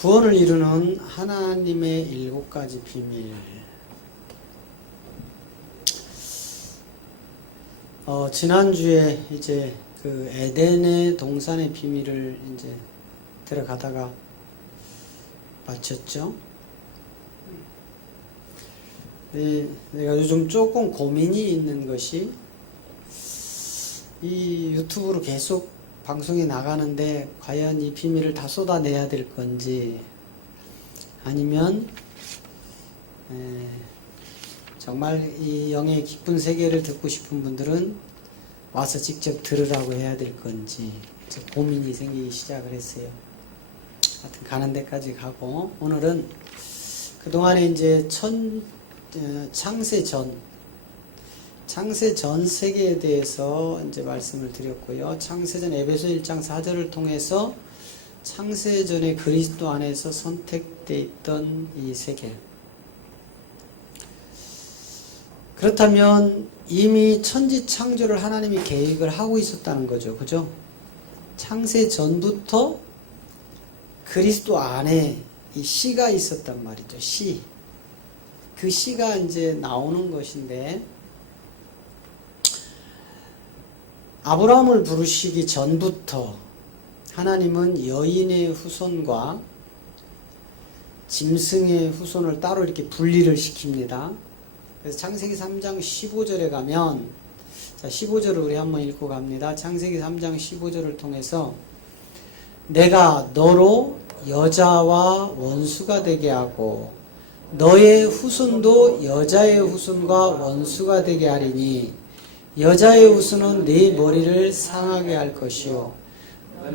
구원을 이루는 하나님의 7가지 비밀. 지난주에 이제 그 에덴의 동산의 비밀을 이제 들어가다가 마쳤죠. 내가 요즘 조금 고민이 있는 것이 이 유튜브로 계속 방송이 나가는데 과연 이 비밀을 다 쏟아내야 될 건지 아니면 정말 이 영의 깊은 세계를 듣고 싶은 분들은 와서 직접 들으라고 해야 될 건지 고민이 생기기 시작을 했어요. 하여튼 가는 데까지 가고 오늘은 그동안에 이제 창세 전 세계에 대해서 이제 말씀을 드렸고요. 창세전 에베소 1장 4절을 통해서 창세전에 그리스도 안에서 선택되어 있던 이 세계. 그렇다면 이미 천지 창조를 하나님이 계획을 하고 있었다는 거죠. 그죠? 창세 전부터 그리스도 안에 이 씨가 있었단 말이죠. 씨. 그 씨가 이제 나오는 것인데 아브라함을 부르시기 전부터 하나님은 여인의 후손과 짐승의 후손을 따로 이렇게 분리를 시킵니다. 그래서 창세기 3장 15절에 가면, 자, 15절을 우리 한번 읽고 갑니다. 창세기 3장 15절을 통해서 내가 너로 여자와 원수가 되게 하고 너의 후손도 여자의 후손과 원수가 되게 하리니 여자의 후손은 네 머리를 상하게 할 것이요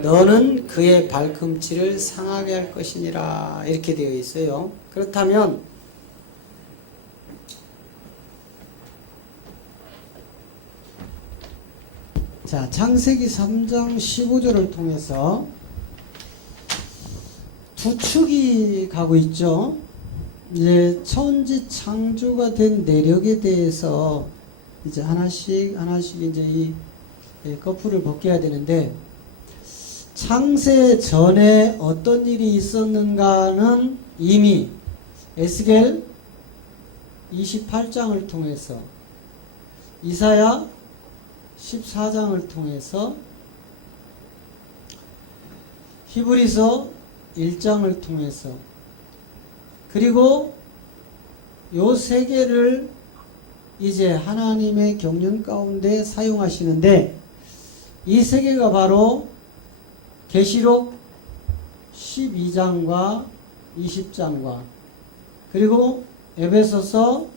너는 그의 발꿈치를 상하게 할 것이니라 이렇게 되어 있어요. 그렇다면 자, 창세기 3장 15절을 통해서 두 축이 가고 있죠. 이제 천지 창조가 된 내력에 대해서 이제 하나씩 이제 이 커플을 벗겨야 되는데 창세 전에 어떤 일이 있었는가는 이미 에스겔 28장을 통해서 이사야 14장을 통해서 히브리서 1장을 통해서 그리고 요 세 개를 이제 하나님의 경륜 가운데 사용하시는데 이 세 개가 바로 계시록 12장과 20장과 그리고 에베소서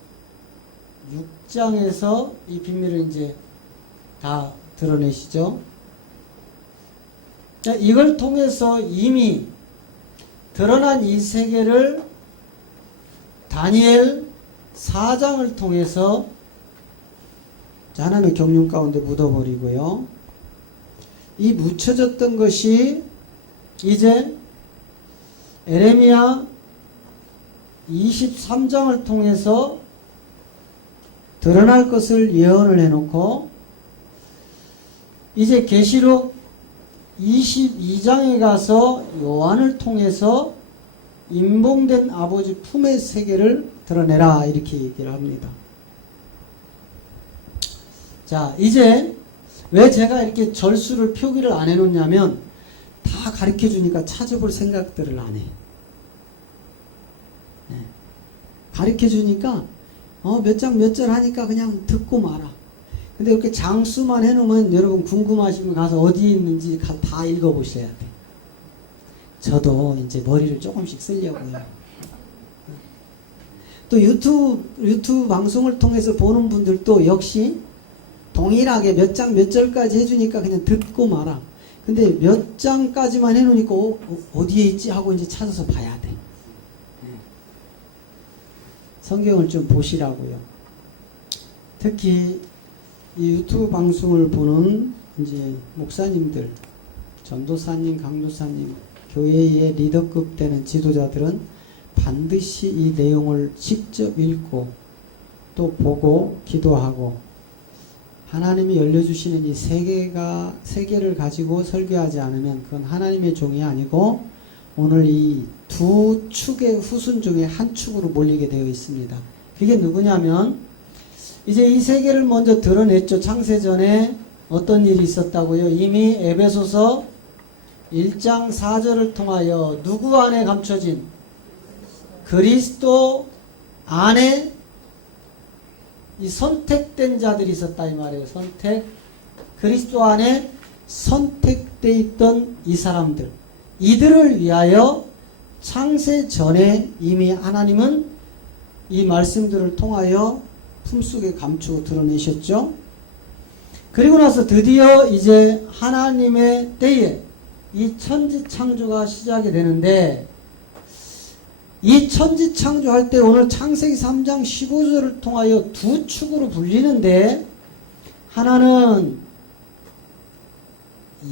6장에서 이 비밀을 이제 다 드러내시죠. 자, 이걸 통해서 이미 드러난 이 세계를 다니엘 4장을 통해서 하나님의 경륜 가운데 묻어버리고요. 이 묻혀졌던 것이 이제 에레미야 23장을 통해서 드러날 것을 예언을 해놓고 이제 계시록 22장에 가서 요한을 통해서 임봉된 아버지 품의 세계를 드러내라 이렇게 얘기를 합니다. 자, 이제 왜 제가 이렇게 절수를 표기를 안 해놓냐면 다 가르쳐 주니까 찾아볼 생각들을 안 해. 네. 가르쳐 주니까 몇 장 몇 절 하니까 그냥 듣고 말아. 근데 이렇게 장수만 해놓으면 여러분 궁금하시면 가서 어디에 있는지 다 읽어보셔야 돼. 저도 이제 머리를 조금씩 쓰려고요. 또 유튜브 방송을 통해서 보는 분들도 역시 동일하게 몇 장 몇 절까지 해주니까 그냥 듣고 말아. 근데 몇 장까지만 해놓으니까 어디에 있지 하고 이제 찾아서 봐야 돼. 성경을 좀 보시라고요. 특히 이 유튜브 방송을 보는 이제 목사님들, 전도사님, 강도사님, 교회의 리더급 되는 지도자들은 반드시 이 내용을 직접 읽고 또 보고 기도하고 하나님이 열려주시는 이 세계를 가지고 설교하지 않으면 그건 하나님의 종이 아니고 오늘 이 두 축의 후손 중에 한 축으로 몰리게 되어 있습니다. 그게 누구냐면 이제 이 세계를 먼저 드러냈죠. 창세전에 어떤 일이 있었다고요? 이미 에베소서 1장 4절을 통하여 누구 안에 감춰진 그리스도 안에 이 선택된 자들이 있었다 이 말이에요. 그리스도 안에 선택되어 있던 이 사람들, 이들을 위하여 창세 전에 이미 하나님은 이 말씀들을 통하여 품속에 감추고 드러내셨죠. 그리고 나서 드디어 이제 하나님의 때에 이 천지 창조가 시작이 되는데, 이 천지 창조할 때 오늘 창세기 3장 15절을 통하여 두 축으로 불리는데, 하나는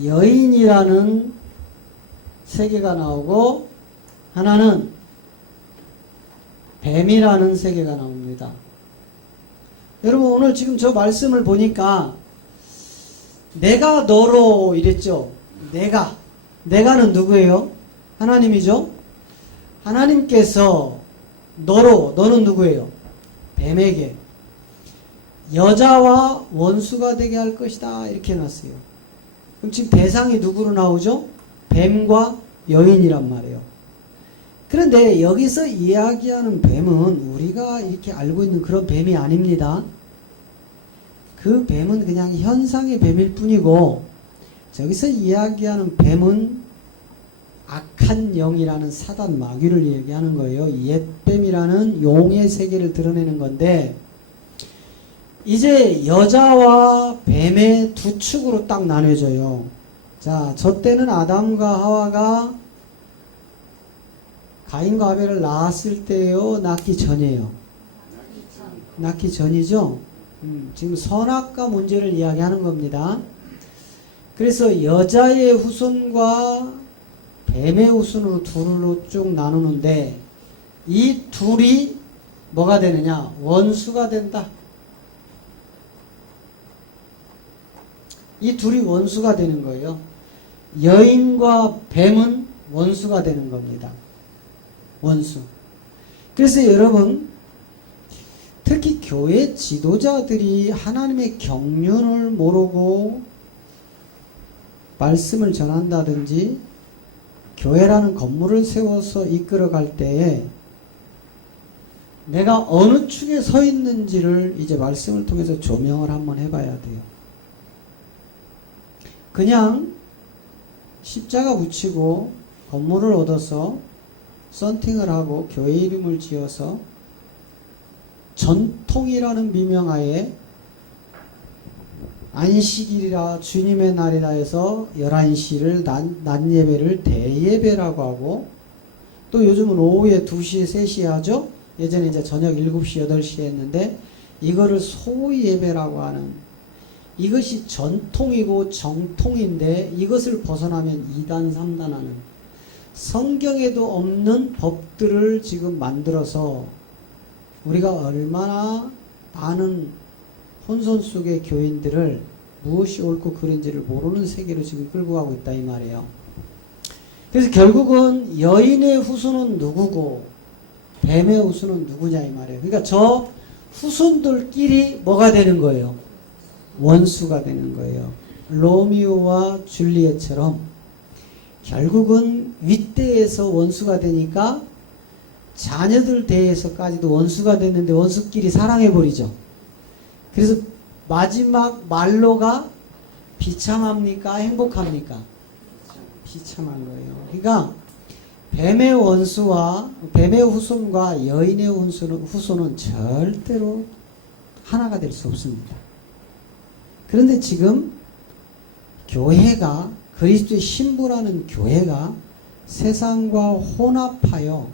여인이라는 세계가 나오고 하나는 뱀이라는 세계가 나옵니다. 여러분 오늘 지금 저 말씀을 보니까 내가 너로 이랬죠. 내가는 누구예요? 하나님이죠. 하나님께서 너는 누구예요? 뱀에게 여자와 원수가 되게 할 것이다 이렇게 해놨어요. 그럼 지금 대상이 누구로 나오죠? 뱀과 여인이란 말이에요. 그런데 여기서 이야기하는 뱀은 우리가 이렇게 알고 있는 그런 뱀이 아닙니다. 그 뱀은 그냥 현상의 뱀일 뿐이고, 저기서 이야기하는 뱀은 악한 영이라는 사단 마귀를 얘기하는 거예요. 옛뱀이라는 용의 세계를 드러내는 건데, 이제 여자와 뱀의 두 축으로 딱 나눠져요. 자, 저 때는 아담과 하와가 가인과 아벨을 낳았을 때요, 낳기 전이에요? 낳기 전이죠? 지금 선악과 문제를 이야기하는 겁니다. 그래서 여자의 후손과 뱀의 후손으로 둘로 쭉 나누는데, 이 둘이 뭐가 되느냐? 원수가 된다. 이 둘이 원수가 되는 거예요. 여인과 뱀은 원수가 되는 겁니다. 원수. 그래서 여러분, 특히 교회 지도자들이 하나님의 경륜을 모르고 말씀을 전한다든지 교회라는 건물을 세워서 이끌어갈 때에 내가 어느 축에 서 있는지를 이제 말씀을 통해서 조명을 한번 해봐야 돼요. 그냥 십자가 붙이고 건물을 얻어서 썬팅을 하고 교회 이름을 지어서 전통이라는 미명하에 안식일이라 주님의 날이라 해서 11시를 낮 예배를 대예배라고 하고, 또 요즘은 오후에 2시에 3시에 하죠. 예전에 이제 저녁 7시 8시에 했는데 이거를 소위 예배라고 하는, 이것이 전통이고 정통인데 이것을 벗어나면 2단 3단 하는 성경에도 없는 법들을 지금 만들어서 우리가 얼마나 많은 혼선 속의 교인들을 무엇이 옳고 그른지를 모르는 세계로 지금 끌고 가고 있다 이 말이에요. 그래서 결국은 여인의 후손은 누구고 뱀의 후손은 누구냐 이 말이에요. 그러니까 저 후손들끼리 뭐가 되는 거예요? 원수가 되는 거예요. 로미오와 줄리엣처럼 결국은 윗대에서 원수가 되니까 자녀들 대에서까지도 원수가 됐는데 원수끼리 사랑해버리죠. 그래서 마지막 말로가 비참합니까? 행복합니까? 비참한 거예요. 그러니까 뱀의 원수와 뱀의 후손과 여인의 후손은 절대로 하나가 될 수 없습니다. 그런데 지금 교회가, 그리스도의 신부라는 교회가 세상과 혼합하여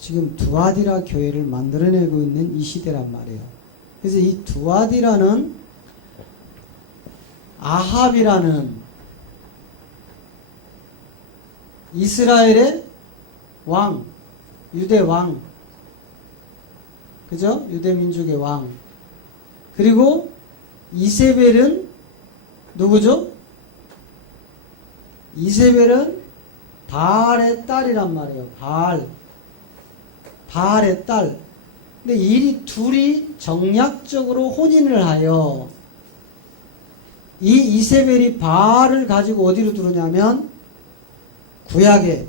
지금 두아디라 교회를 만들어내고 있는 이 시대란 말이에요. 그래서 이 두아디라는 아합이라는 이스라엘의 왕, 유대 왕, 그죠? 유대 민족의 왕. 그리고 이세벨은 누구죠? 이세벨은 바알의 딸이란 말이에요. 바알의 딸. 근데 이 둘이 정략적으로 혼인을 하여 이 이세벨이 바알을 가지고 어디로 들어오냐면 구약의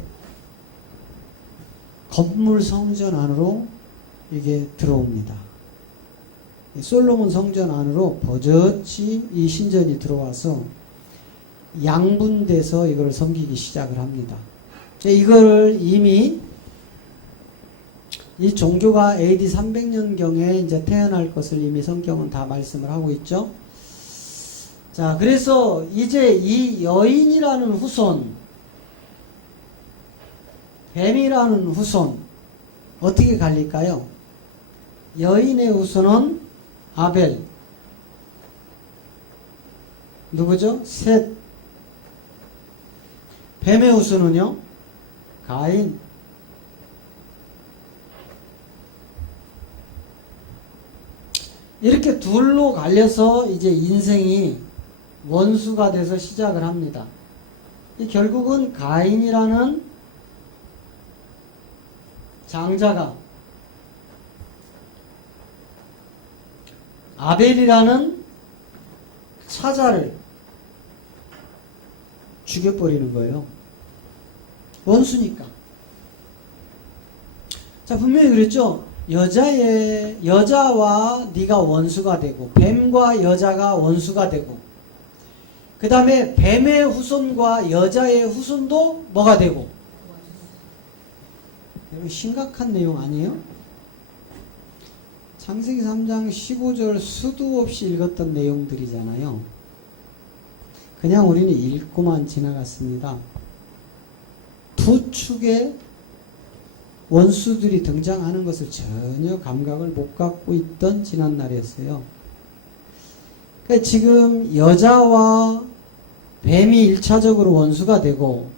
건물 성전 안으로 이게 들어옵니다. 솔로몬 성전 안으로 버젓이 이 신전이 들어와서 양분돼서 이걸 섬기기 시작을 합니다. 이걸 이미 이 종교가 AD 300년경에 이제 태어날 것을 이미 성경은 다 말씀을 하고 있죠. 자, 그래서 이제 이 여인이라는 후손, 뱀이라는 후손, 어떻게 갈릴까요? 여인의 후손은 아벨, 누구죠? 셋. 뱀의 후손은요? 가인. 이렇게 둘로 갈려서 이제 인생이 원수가 돼서 시작을 합니다. 결국은 가인이라는 장자가 아벨이라는 사자를 죽여버리는 거예요. 원수니까. 자, 분명히 그랬죠. 여자와 네가 원수가 되고 뱀과 여자가 원수가 되고 그 다음에 뱀의 후손과 여자의 후손도 뭐가 되고. 여러분 심각한 내용 아니에요? 창세기 3장 15절 수도 없이 읽었던 내용들이잖아요. 그냥 우리는 읽고만 지나갔습니다. 두 축의 원수들이 등장하는 것을 전혀 감각을 못 갖고 있던 지난날이었어요. 그러니까 지금 여자와 뱀이 1차적으로 원수가 되고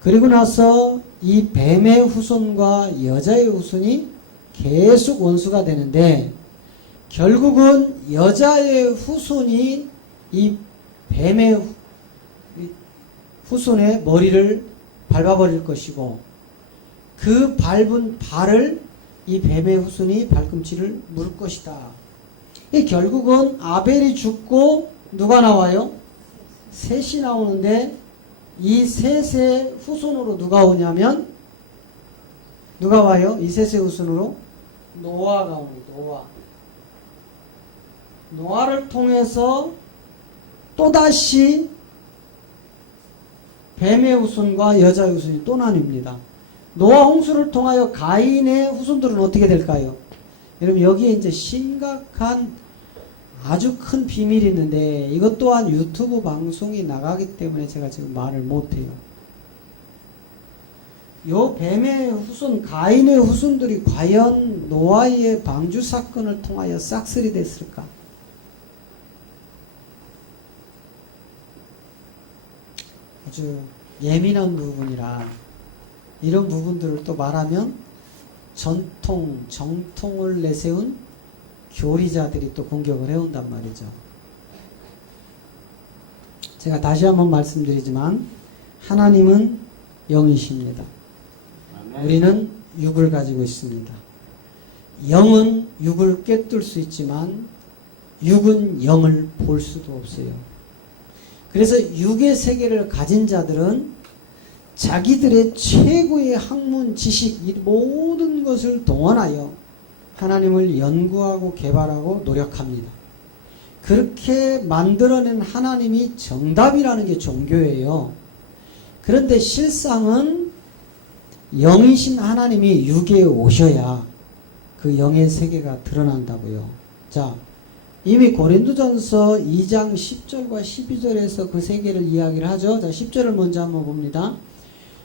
그리고 나서 이 뱀의 후손과 여자의 후손이 계속 원수가 되는데 결국은 여자의 후손이 이 뱀의 후손의 머리를 밟아버릴 것이고 그 밟은 발을 이 뱀의 후손이 발꿈치를 물 것이다. 결국은 아벨이 죽고 누가 나와요? 셋이 나오는데 이 셋의 후손으로 누가 오냐면 누가 와요? 이 셋의 후손으로 노아가 옵니다. 노아를 통해서 또다시 뱀의 후손과 여자의 후손이 또 나뉩니다. 노아 홍수를 통하여 가인의 후손들은 어떻게 될까요? 여러분 여기에 이제 심각한 아주 큰 비밀이 있는데 이것 또한 유튜브 방송이 나가기 때문에 제가 지금 말을 못해요. 요 뱀의 후손 가인의 후손들이 과연 노아의 방주 사건을 통하여 싹쓸이 됐을까? 아주 예민한 부분이라 이런 부분들을 또 말하면 정통을 내세운 교리자들이 또 공격을 해온단 말이죠. 제가 다시 한번 말씀드리지만 하나님은 영이십니다. 우리는 육을 가지고 있습니다. 영은 육을 꿰뚫을 수 있지만 육은 영을 볼 수도 없어요. 그래서 육의 세계를 가진 자들은 자기들의 최고의 학문, 지식, 이 모든 것을 동원하여 하나님을 연구하고 개발하고 노력합니다. 그렇게 만들어낸 하나님이 정답이라는 게 종교예요. 그런데 실상은 영이신 하나님이 육에 오셔야 그 영의 세계가 드러난다고요. 자, 이미 고린도전서 2장 10절과 12절에서 그 세계를 이야기를 하죠. 자, 10절을 먼저 한번 봅니다.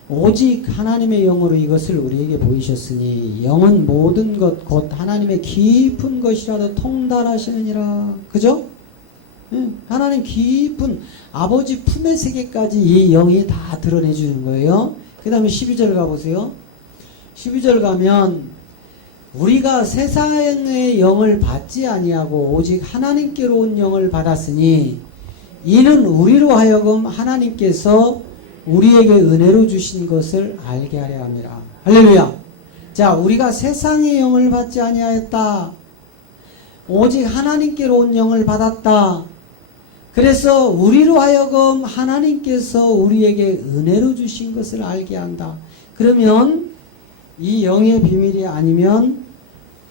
오직 하나님의 영으로 이것을 우리에게 보이셨으니 영은 모든 것 곧 하나님의 깊은 것이라도 통달하시느니라. 그죠? 하나님 깊은 아버지 품의 세계까지 이 영이 다 드러내주는 거예요. 그 다음에 12절 가보세요. 12절 가면 우리가 세상의 영을 받지 아니하고 오직 하나님께로 온 영을 받았으니 이는 우리로 하여금 하나님께서 우리에게 은혜로 주신 것을 알게 하려 함이라. 할렐루야. 자, 우리가 세상의 영을 받지 아니하였다. 오직 하나님께로 온 영을 받았다. 그래서 우리로 하여금 하나님께서 우리에게 은혜로 주신 것을 알게 한다. 그러면 이 영의 비밀이 아니면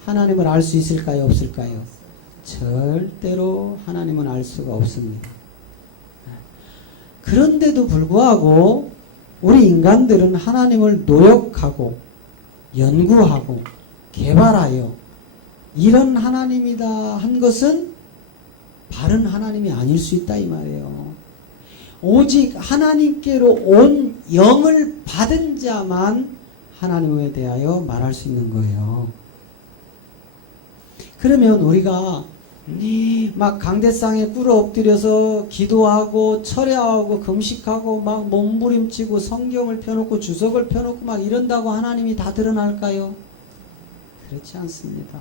하나님을 알 수 있을까요? 없을까요? 절대로 하나님은 알 수가 없습니다. 그런데도 불구하고 우리 인간들은 하나님을 노력하고 연구하고 개발하여 이런 하나님이다 한 것은 바른 하나님이 아닐 수 있다 이 말이에요. 오직 하나님께로 온 영을 받은 자만 하나님에 대하여 말할 수 있는 거예요. 그러면 우리가 막 강대상에 꿇어 엎드려서 기도하고 철야하고 금식하고 막 몸부림치고 성경을 펴놓고 주석을 펴놓고 막 이런다고 하나님이 다 드러날까요? 그렇지 않습니다.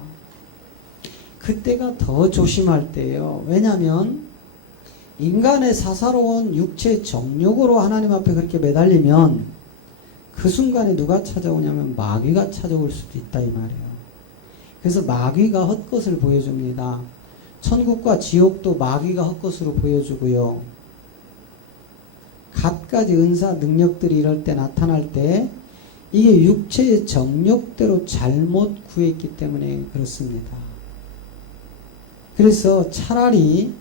그때가 더 조심할 때예요. 왜냐하면 인간의 사사로운 육체 정욕으로 하나님 앞에 그렇게 매달리면 그 순간에 누가 찾아오냐면 마귀가 찾아올 수도 있다 이 말이에요. 그래서 마귀가 헛것을 보여줍니다. 천국과 지옥도 마귀가 헛것으로 보여주고요. 갖가지 은사 능력들이 이럴 때 나타날 때 이게 육체의 정욕대로 잘못 구했기 때문에 그렇습니다. 그래서 차라리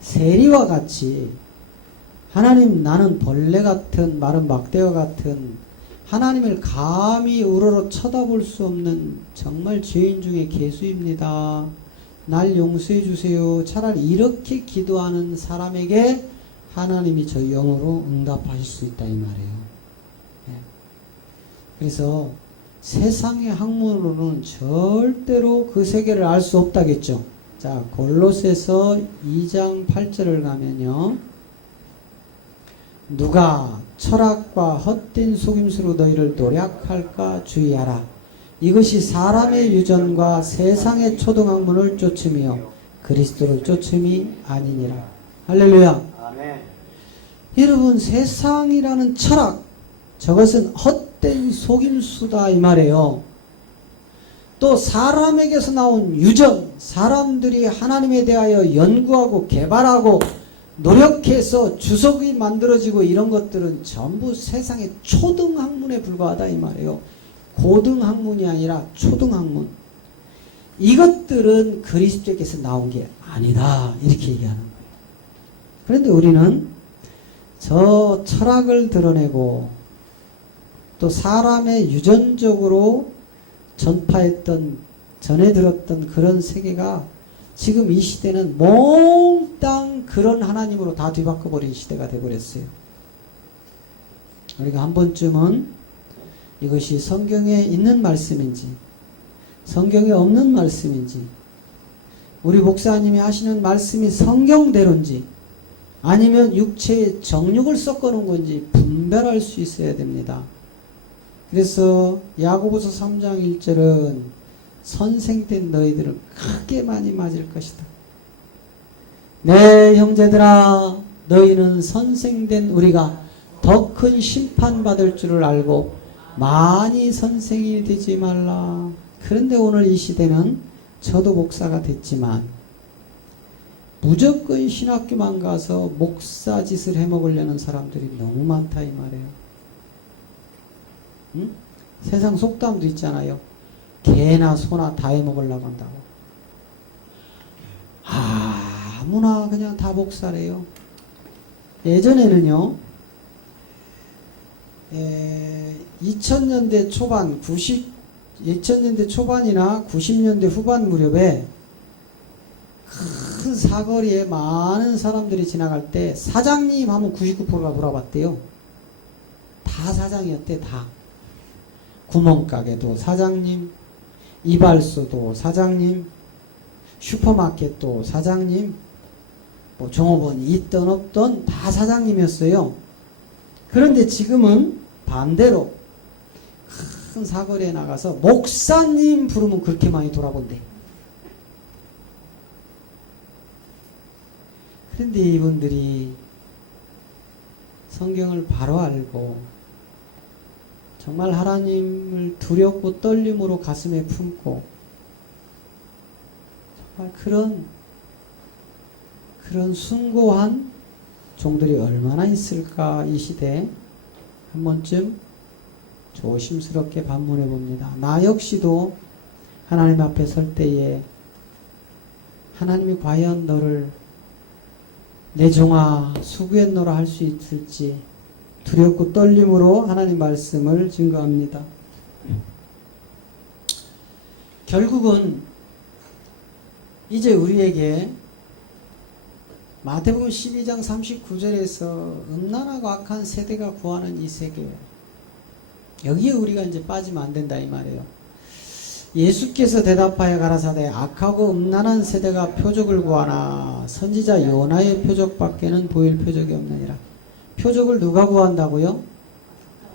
세리와 같이 하나님 나는 벌레 같은 마른 막대와 같은 하나님을 감히 우러러 쳐다볼 수 없는 정말 죄인 중에 괴수입니다. 날 용서해 주세요. 차라리 이렇게 기도하는 사람에게 하나님이 저 영으로 응답하실 수 있다 이 말이에요. 그래서 세상의 학문으로는 절대로 그 세계를 알 수 없다겠죠. 자, 골로새서 2장 8절을 가면요. 누가 철학과 헛된 속임수로 너희를 노략할까 주의하라. 이것이 사람의 유전과 세상의 초등학문을 쫓으며 그리스도를 쫓음이 아니니라. 할렐루야. 아멘. 여러분, 세상이라는 철학, 저것은 헛된 속임수다 이 말이에요. 또 사람에게서 나온 유전, 사람들이 하나님에 대하여 연구하고 개발하고 노력해서 주석이 만들어지고 이런 것들은 전부 세상의 초등학문에 불과하다 이 말이에요. 고등학문이 아니라 초등학문. 이것들은 그리스도께서 나온 게 아니다 이렇게 얘기하는 거예요. 그런데 우리는 저 철학을 드러내고 또 사람의 유전적으로 전파했던 전해 들었던 그런 세계가 지금 이 시대는 몽땅 그런 하나님으로 다 뒤바꿔버린 시대가 되어버렸어요. 우리가 한 번쯤은 이것이 성경에 있는 말씀인지 성경에 없는 말씀인지 우리 목사님이 하시는 말씀이 성경대로인지 아니면 육체의 정욕을 섞어놓은 건지 분별할 수 있어야 됩니다. 그래서 야고보서 3장 1절은 선생된 너희들을 크게 많이 맞을 것이다. 내 형제들아 너희는 선생된 우리가 더 큰 심판받을 줄을 알고 많이 선생이 되지 말라. 그런데 오늘 이 시대는 저도 목사가 됐지만 무조건 신학교만 가서 목사 짓을 해먹으려는 사람들이 너무 많다 이 말이에요. 응? 세상 속담도 있잖아요. 개나 소나 다 해먹으려고 한다고. 아무나 그냥 다 목사래요. 예전에는요 2000년대 초반 2000년대 초반이나 90년대 후반 무렵에 큰 사거리에 많은 사람들이 지나갈 때 사장님 하면 99%가 물어봤대요. 다 사장이었대. 다. 구멍가게도 사장님, 이발소도 사장님, 슈퍼마켓도 사장님, 뭐 종업원이 있던 없던 다 사장님이었어요. 그런데 지금은 반대로 큰 사거리에 나가서 목사님 부르면 그렇게 많이 돌아본대. 그런데 이분들이 성경을 바로 알고 정말 하나님을 두렵고 떨림으로 가슴에 품고 정말 그런 숭고한 종들이 얼마나 있을까. 이 시대에 한 번쯤 조심스럽게 반문해 봅니다. 나 역시도 하나님 앞에 설 때에 하나님이 과연 너를 내 종아 수구했노라 할 수 있을지 두렵고 떨림으로 하나님 말씀을 증거합니다. 결국은 이제 우리에게 마태복음 12장 39절에서 음란하고 악한 세대가 구하는 이 세계, 여기에 우리가 이제 빠지면 안 된다 이 말이에요. 예수께서 대답하여 가라사대 악하고 음란한 세대가 표적을 구하나 선지자 요나의 표적밖에는 보일 표적이 없느니라. 표적을 누가 구한다고요?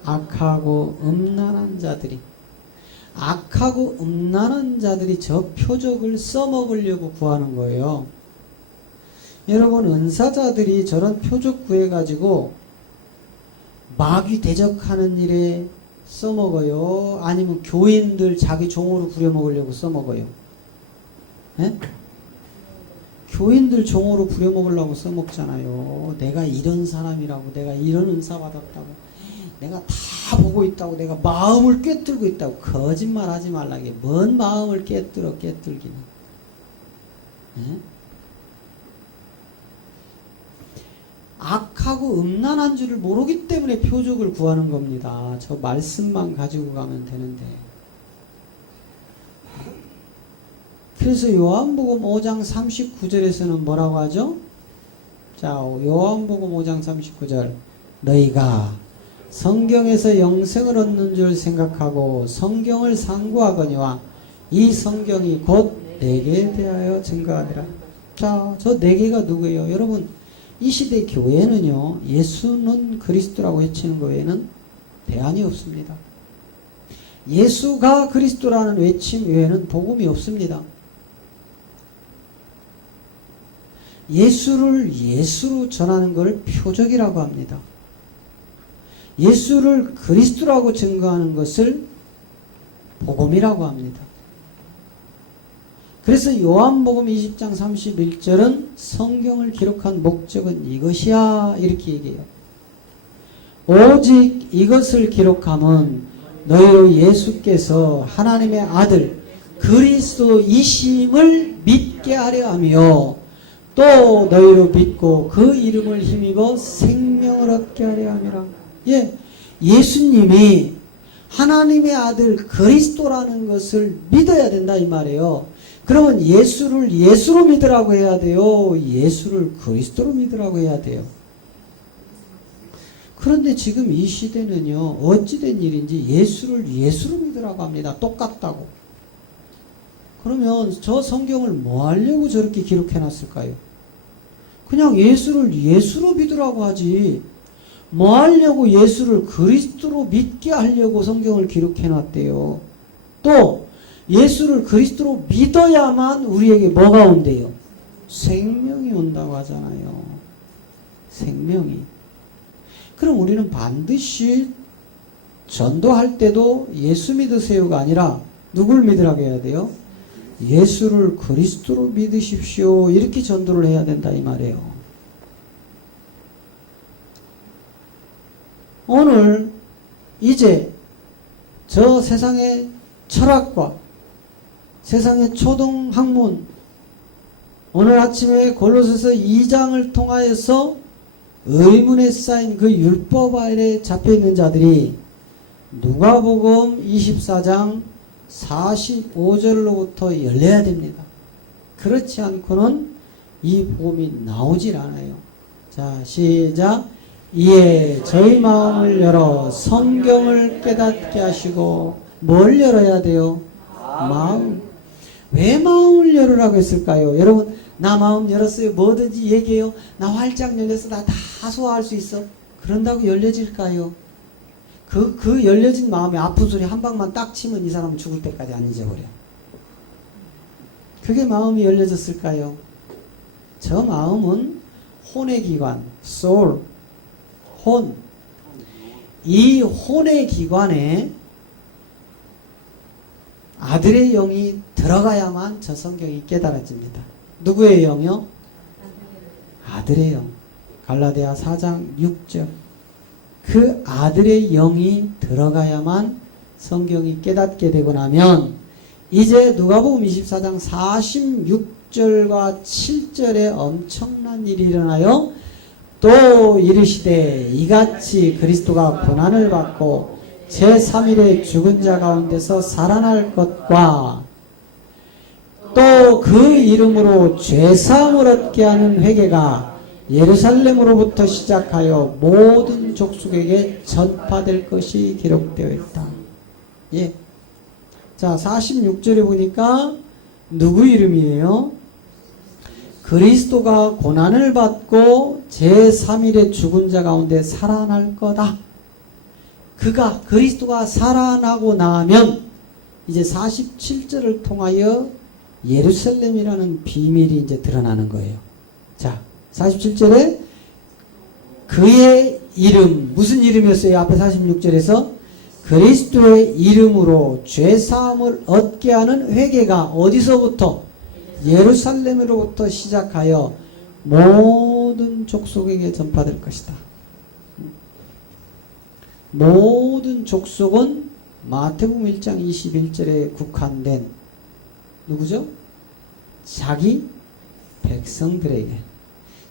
악하고 음란한 자들이. 악하고 음란한 자들이 저 표적을 써먹으려고 구하는 거예요. 여러분, 은사자들이 저런 표적 구해가지고 마귀 대적하는 일에 써먹어요? 아니면 교인들 자기 종으로 부려먹으려고 써먹어요? 네? 교인들 종으로 부려먹으려고 써먹잖아요. 내가 이런 사람이라고, 내가 이런 은사 받았다고, 내가 다 보고 있다고, 내가 마음을 꿰뚫고 있다고. 거짓말 하지 말라게. 뭔 마음을 깨뜨리기는. 네? 악하고 음란한 줄을 모르기 때문에 표적을 구하는 겁니다. 저 말씀만 가지고 가면 되는데. 그래서 요한복음 5장 39절에서는 뭐라고 하죠? 자, 요한복음 5장 39절. 너희가 성경에서 영생을 얻는 줄 생각하고 성경을 상고하거니와 이 성경이 곧 내게 대하여 증거하니라. 자, 저 네 개가 누구예요? 여러분, 이 시대 교회는요, 예수는 그리스도라고 외치는 것 외에는 대안이 없습니다. 예수가 그리스도라는 외침 외에는 복음이 없습니다. 예수를 예수로 전하는 걸 표적이라고 합니다. 예수를 그리스도라고 증거하는 것을 복음이라고 합니다. 그래서 요한복음 20장 31절은 성경을 기록한 목적은 이것이야 이렇게 얘기해요. 오직 이것을 기록함은 너희로 예수께서 하나님의 아들 그리스도이심을 믿게 하려 하며 또 너희로 믿고 그 이름을 힘입어 생명을 얻게 하려 함이라. 예, 예수님이 하나님의 아들 그리스도라는 것을 믿어야 된다 이 말이에요. 그러면 예수를 예수로 믿으라고 해야 돼요? 예수를 그리스도로 믿으라고 해야 돼요? 그런데 지금 이 시대는요, 어찌된 일인지 예수를 예수로 믿으라고 합니다. 똑같다고. 그러면 저 성경을 뭐 하려고 저렇게 기록해 놨을까요? 그냥 예수를 예수로 믿으라고 하지, 뭐 하려고 예수를 그리스도로 믿게 하려고 성경을 기록해 놨대요. 또 예수를 그리스도로 믿어야만 우리에게 뭐가 온대요? 생명이 온다고 하잖아요. 생명이. 그럼 우리는 반드시 전도할 때도 예수 믿으세요가 아니라 누굴 믿으라고 해야 돼요? 예수를 그리스도로 믿으십시오. 이렇게 전도를 해야 된다 이 말이에요. 오늘 이제 저 세상의 철학과 세상의 초등학문, 오늘 아침에 골로새서 2장을 통하여서 의문에 쌓인 그 율법 아래 잡혀있는 자들이 누가복음 24장 45절로부터 열려야 됩니다. 그렇지 않고는 이 복음이 나오질 않아요. 자, 시작. 이에 저희 마음을 열어 성경을 깨닫게 하시고, 뭘 열어야 돼요? 마음. 왜 마음을 열으라고 했을까요? 여러분, 나 마음 열었어요. 뭐든지 얘기해요. 나 활짝 열렸어. 나 다 소화할 수 있어. 그런다고 열려질까요? 그 열려진 마음에 아픈 소리 한 방만 딱 치면 이 사람은 죽을 때까지 안 잊어버려. 그게 마음이 열려졌을까요? 저 마음은 혼의 기관, soul, 혼. 이 혼의 기관에 아들의 영이 들어가야만 저 성경이 깨달아집니다. 누구의 영이요? 아들의 영. 갈라디아 4장 6절. 그 아들의 영이 들어가야만 성경이 깨닫게 되고 나면 이제 누가복음 24장 46절과 7절에 엄청난 일이 일어나요. 또 이르시되 이같이 그리스도가 고난을 받고 제3일에 죽은 자 가운데서 살아날 것과 또 그 이름으로 죄사함을 얻게 하는 회개가 예루살렘으로부터 시작하여 모든 족속에게 전파될 것이 기록되어 있다. 예. 자, 46절에 보니까 누구 이름이에요? 그리스도가 고난을 받고 제3일에 죽은 자 가운데 살아날 거다. 그리스도가 살아나고 나면 이제 47절을 통하여 예루살렘이라는 비밀이 이제 드러나는 거예요. 자, 47절에 그의 이름, 무슨 이름이었어요? 앞에 46절에서 그리스도의 이름으로 죄사함을 얻게 하는 회개가 어디서부터? 예루살렘으로부터 시작하여 모든 족속에게 전파될 것이다. 모든 족속은 마태복음 1장 21절에 국한된 누구죠? 자기 백성들에게.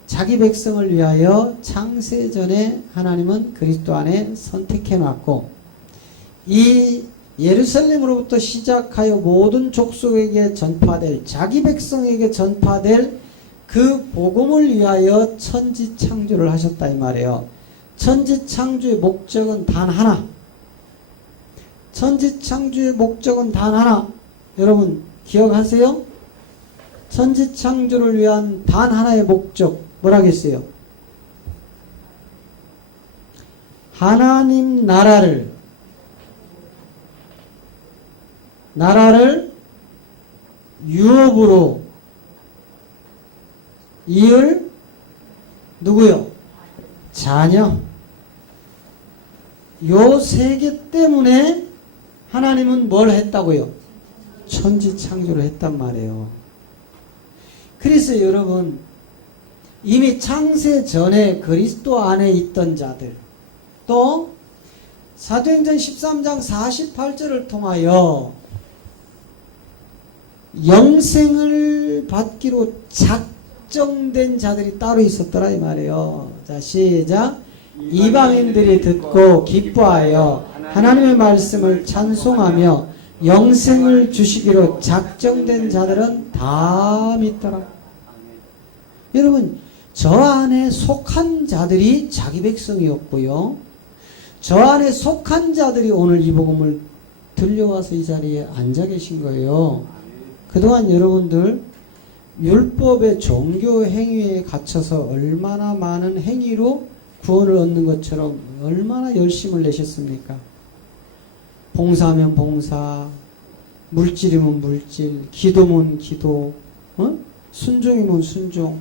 자기 백성을 위하여 창세전에 하나님은 그리스도 안에 선택해 놨고 이 예루살렘으로부터 시작하여 모든 족속에게 전파될 자기 백성에게 전파될 그 복음을 위하여 천지창조를 하셨다 이 말이에요. 천지창조의 목적은 단 하나. 천지창조의 목적은 단 하나. 여러분 기억하세요? 천지창조를 위한 단 하나의 목적 뭐라겠어요? 하나님 나라를 유업으로 이을 누구요? 자녀. 요 세 개 때문에 하나님은 뭘 했다고요? 천지창조를 했단 말이에요. 그래서 여러분 이미 창세 전에 그리스도 안에 있던 자들 또 사도행전 13장 48절을 통하여 영생을 받기로 작정된 자들이 따로 있었더라 이 말이에요. 자 시작. 이방인들이 듣고 기뻐하여 하나님의 말씀을 찬송하며 영생을 주시기로 작정된 자들은 다 믿더라. 여러분 저 안에 속한 자들이 자기 백성이었고요. 저 안에 속한 자들이 오늘 이 복음을 들려와서 이 자리에 앉아 계신 거예요. 그동안 여러분들 율법의 종교 행위에 갇혀서 얼마나 많은 행위로 구원을 얻는 것처럼 얼마나 열심을 내셨습니까? 봉사하면 봉사, 물질이면 물질, 기도면 기도, 순종이면 순종.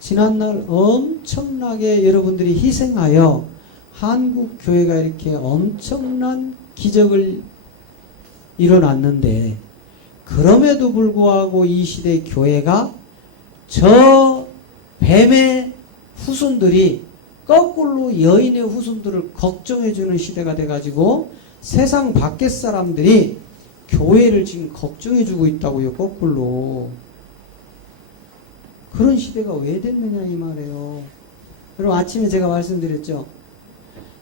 지난날 엄청나게 여러분들이 희생하여 한국 교회가 이렇게 엄청난 기적을 일어났는데 그럼에도 불구하고 이 시대 교회가 저 뱀의 후손들이 거꾸로 여인의 후손들을 걱정해주는 시대가 돼가지고 세상 밖의 사람들이 교회를 지금 걱정해주고 있다고요. 거꾸로. 그런 시대가 왜 됐느냐 이 말이에요. 여러분 아침에 제가 말씀드렸죠.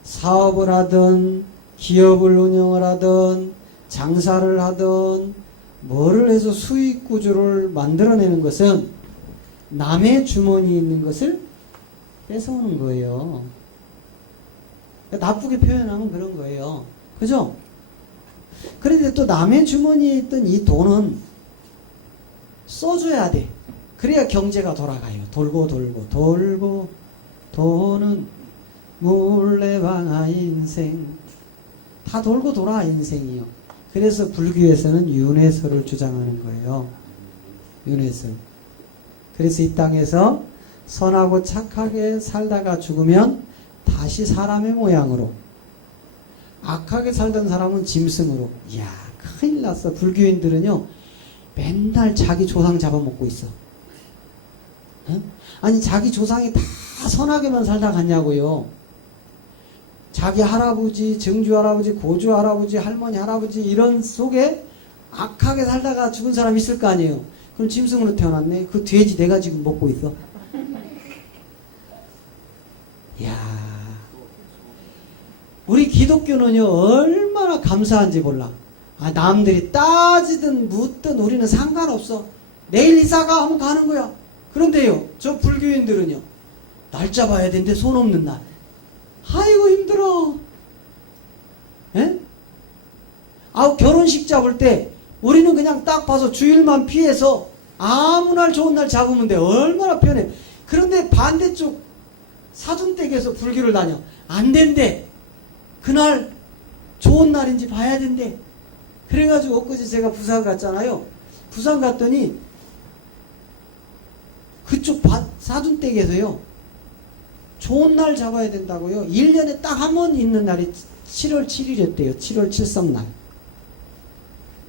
사업을 하든 기업을 운영을 하든 장사를 하든 뭐를 해서 수익 구조를 만들어내는 것은 남의 주머니에 있는 것을 뺏어오는 거예요. 나쁘게 표현하면 그런 거예요. 그죠? 그런데 또 남의 주머니에 있던 이 돈은 써줘야 돼. 그래야 경제가 돌아가요. 돌고 도는 물레방아 인생. 다 돌고 돌아 인생이요. 그래서 불교에서는 윤회설을 주장하는 거예요. 윤회설. 그래서 이 땅에서 선하고 착하게 살다가 죽으면 다시 사람의 모양으로, 악하게 살던 사람은 짐승으로. 이야, 큰일 났어. 불교인들은요 맨날 자기 조상 잡아먹고 있어. 응? 아니 자기 조상이 다 선하게만 살다 갔냐고요. 자기 할아버지, 증조 할아버지, 고조 할아버지, 할머니 할아버지 이런 속에 악하게 살다가 죽은 사람 있을 거 아니에요. 그럼 짐승으로 태어났네. 그 돼지 내가 지금 먹고 있어. 이야, 우리 기독교는요 얼마나 감사한지 몰라. 남들이 따지든 묻든 우리는 상관없어. 내일 이사가 하면 가는 거야. 그런데요 저 불교인들은요 날짜 봐야 되는데 손 없는 날. 아이고 힘들어. 에? 결혼식 잡을 때 우리는 그냥 딱 봐서 주일만 피해서 아무 날 좋은 날 잡으면 돼. 얼마나 편해. 그런데 반대쪽 사돈댁에서 불교를 다녀. 안 된대. 그날 좋은 날인지 봐야 된대. 그래가지고 엊그제 제가 부산 갔잖아요. 부산 갔더니 그쪽 사돈댁에서요 좋은 날 잡아야 된다고요. 1년에 딱 한 번 있는 날이 7월 7일이었대요. 7월 칠성날.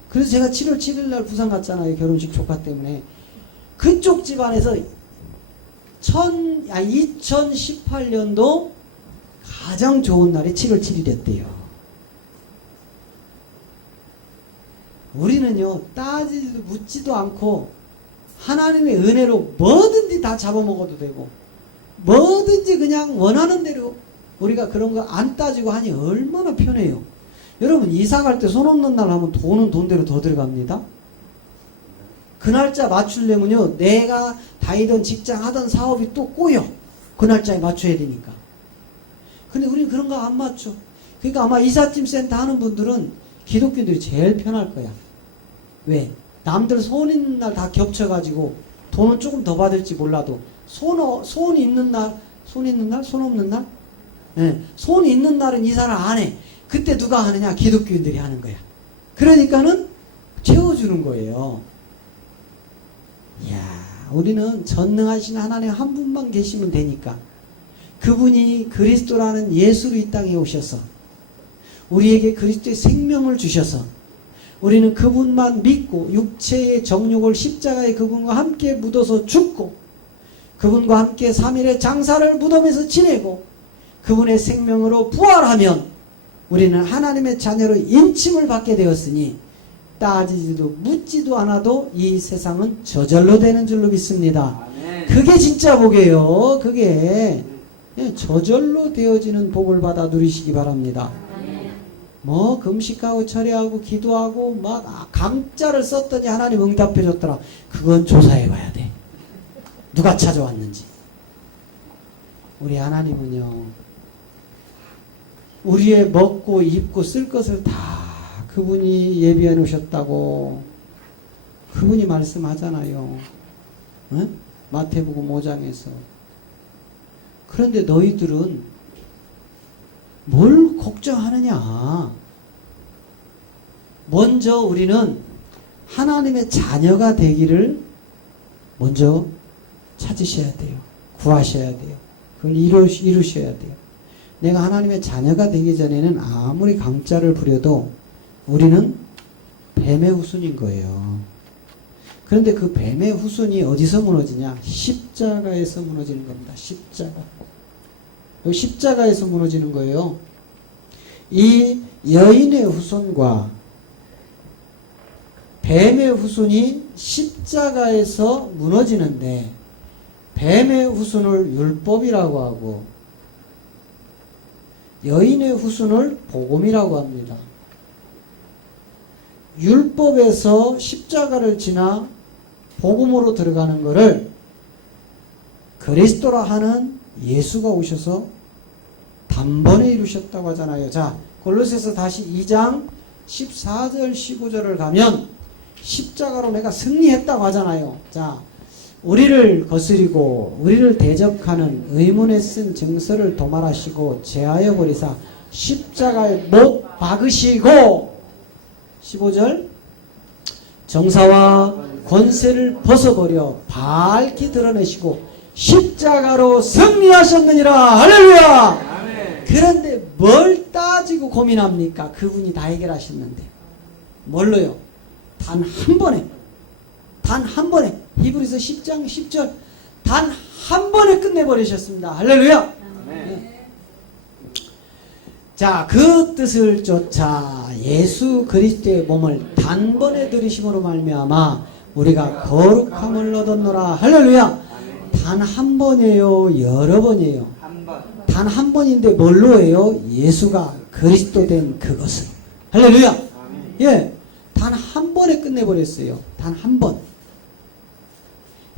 그래서 제가 7월 7일 날 부산 갔잖아요. 결혼식 조카 때문에. 그쪽 집안에서 2018년도 가장 좋은 날이 7월 7일이었대요. 우리는요 따지지도 묻지도 않고 하나님의 은혜로 뭐든지 다 잡아먹어도 되고 뭐든지 그냥 원하는 대로 우리가 그런 거 안 따지고 하니 얼마나 편해요. 여러분 이사 갈 때 손 없는 날 하면 돈은 돈대로 더 들어갑니다. 그 날짜 맞추려면요 내가 다니던 직장 하던 사업이 또 꼬여. 그 날짜에 맞춰야 되니까. 근데 우리는 그런 거 안 맞춰. 그러니까 아마 이삿짐 센터 하는 분들은 기독교인들이 제일 편할 거야. 왜? 남들 손 있는 날 다 겹쳐가지고 돈은 조금 더 받을지 몰라도 손 있는 날, 손 있는 날, 손 없는 날? 네. 손 있는 날은 이사를 안 해. 그때 누가 하느냐? 기독교인들이 하는 거야. 그러니까는 채워주는 거예요. 이야, 우리는 전능하신 하나님 한 분만 계시면 되니까. 그분이 그리스도라는 예수로 이 땅에 오셔서 우리에게 그리스도의 생명을 주셔서 우리는 그분만 믿고 육체의 정욕을 십자가에 그분과 함께 묻어서 죽고 그분과 함께 3일의 장사를 무덤에서 지내고 그분의 생명으로 부활하면 우리는 하나님의 자녀로 인침을 받게 되었으니 따지지도 묻지도 않아도 이 세상은 저절로 되는 줄로 믿습니다. 그게 진짜 복이에요. 그게 저절로 되어지는 복을 받아 누리시기 바랍니다. 뭐 금식하고 철회하고 기도하고 막 강자를 썼더니 하나님 응답해 줬더라. 그건 조사해 봐야 돼. 누가 찾아왔는지. 우리 하나님은요 우리의 먹고 입고 쓸 것을 다 그분이 예비해 놓으셨다고 그분이 말씀하잖아요. 응? 마태복음 5장에서. 그런데 너희들은 뭘 걱정하느냐. 먼저 우리는 하나님의 자녀가 되기를 먼저 찾으셔야 돼요. 구하셔야 돼요. 그걸 이루셔야 돼요. 내가 하나님의 자녀가 되기 전에는 아무리 강자를 부려도 우리는 뱀의 후손인 거예요. 그런데 그 뱀의 후손이 어디서 무너지냐? 십자가에서 무너지는 겁니다. 십자가. 여기 십자가에서 무너지는 거예요. 이 여인의 후손과 뱀의 후손이 십자가에서 무너지는데 뱀의 후손을 율법이라고 하고 여인의 후손을 복음이라고 합니다. 율법에서 십자가를 지나 복음으로 들어가는 것을 그리스도라 하는 예수가 오셔서 단번에 이루셨다고 하잖아요. 자, 골로새서 다시 2장 14절 15절을 가면 십자가로 내가 승리했다고 하잖아요. 자, 우리를 거스리고 우리를 대적하는 의문에 쓴 증서를 도말하시고 제하여 버리사 십자가에 못 박으시고 15절 정사와 권세를 벗어버려 밝히 드러내시고 십자가로 승리하셨느니라. 할렐루야. 그런데 뭘 따지고 고민합니까? 그분이 다 해결하셨는데. 뭘로요? 단 한 번에. 단 한 번에. 히브리서 10장 10절. 단 한 번에 끝내버리셨습니다. 할렐루야! 네. 자, 그 뜻을 쫓아 예수 그리스도의 몸을 단번에 들이심으로 말미암아 우리가 거룩함을 얻었노라. 할렐루야! 단 한 번이에요? 여러 번이에요? 단 한 번인데 뭘로 해요? 예수가 그리스도 된 그것을. 할렐루야! 예. 단 한 번에 끝내버렸어요. 단 한 번.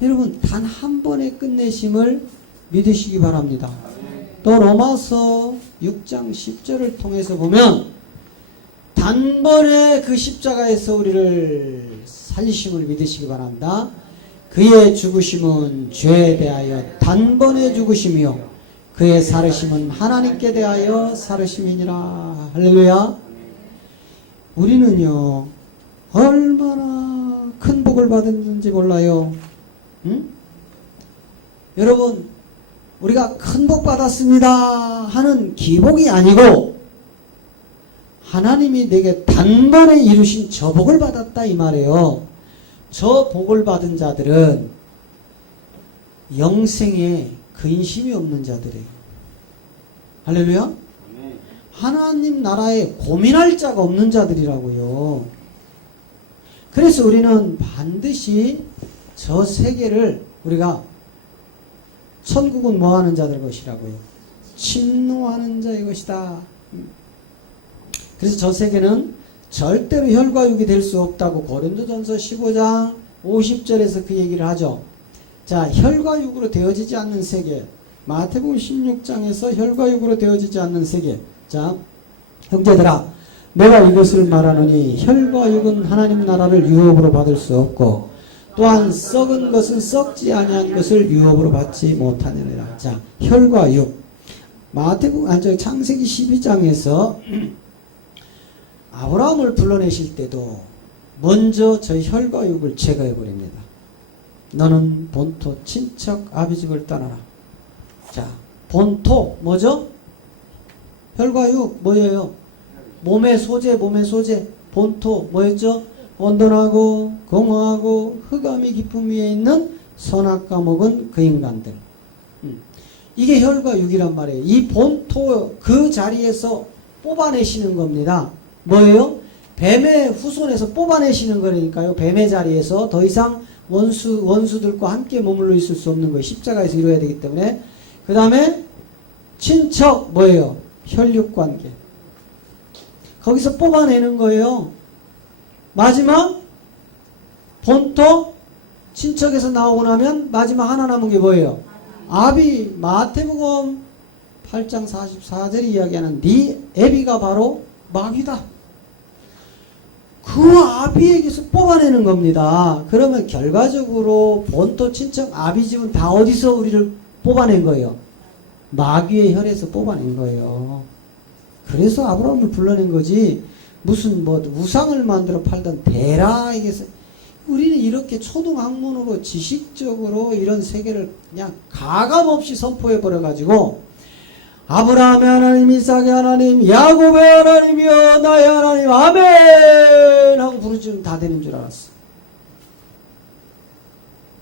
여러분, 단 한 번에 끝내심을 믿으시기 바랍니다. 또 로마서 6장 10절을 통해서 보면 단번에 그 십자가에서 우리를 살리심을 믿으시기 바랍니다. 그의 죽으심은 죄에 대하여 단번에 죽으심이요 그의 살으심은 하나님께 대하여 살으심이니라. 할렐루야. 우리는요 얼마나 큰 복을 받았는지 몰라요. 응? 여러분, 우리가 큰 복 받았습니다 하는 기복이 아니고 하나님이 내게 단번에 이루신 저 복을 받았다 이 말이에요. 저 복을 받은 자들은 영생에 근심이 없는 자들이에요. 할렐루야. 하나님 나라에 고민할 자가 없는 자들이라고요. 그래서 우리는 반드시 저 세계를 우리가 천국은 뭐하는 자들 것이라고요? 침노하는 자의 것이다. 그래서 저 세계는 절대로 혈과 육이 될 수 없다고 고린도전서 15장 50절에서 그 얘기를 하죠. 자, 혈과 육으로 되어지지 않는 세계. 마태복음 16장에서 혈과 육으로 되어지지 않는 세계. 자, 형제들아, 내가 이것을 말하노니 혈과 육은 하나님 나라를 유업으로 받을 수 없고 또한 썩은 것은 썩지 아니한 것을 유업으로 받지 못하느니라. 자, 혈과 육. 창세기 12장에서 아브라함을 불러내실 때도 먼저 저 혈과 육을 제거해 버립니다. 너는 본토 친척 아비집을 떠나라. 자, 본토 뭐죠? 혈과 육 뭐예요? 몸의 소재. 본토 뭐였죠? 온돈하고 공허하고 흑암이 깊음 위에 있는 선악과 먹은 그 인간들. 이게 혈과 육이란 말이에요. 이 본토 그 자리에서 뽑아내시는 겁니다. 뭐예요? 뱀의 후손에서 뽑아내시는 거니까요. 뱀의 자리에서 더 이상 원수들과 함께 머물러 있을 수 없는 거예요. 십자가에서 이루어야 되기 때문에. 그 다음에 친척 뭐예요? 혈육관계. 거기서 뽑아내는 거예요. 마지막 본토 친척에서 나오고 나면 마지막 하나 남은 게 뭐예요? 아비. 마태복음 8장 44절이 이야기하는 네 애비가 바로 마귀다. 그 아비에게서 뽑아내는 겁니다. 그러면 결과적으로 본토 친척 아비집은 다 어디서 우리를 뽑아낸 거예요? 마귀의 혈에서 뽑아낸 거예요. 그래서 아브라함을 불러낸 거지 무슨 뭐 우상을 만들어 팔던 데라에게서. 우리는 이렇게 초등학문으로 지식적으로 이런 세계를 그냥 가감없이 선포해 버려 가지고 아브라함의 하나님, 이삭의 하나님, 야곱의 하나님이여 나의 하나님 아멘 하고 부르짖으면 다 되는 줄 알았어.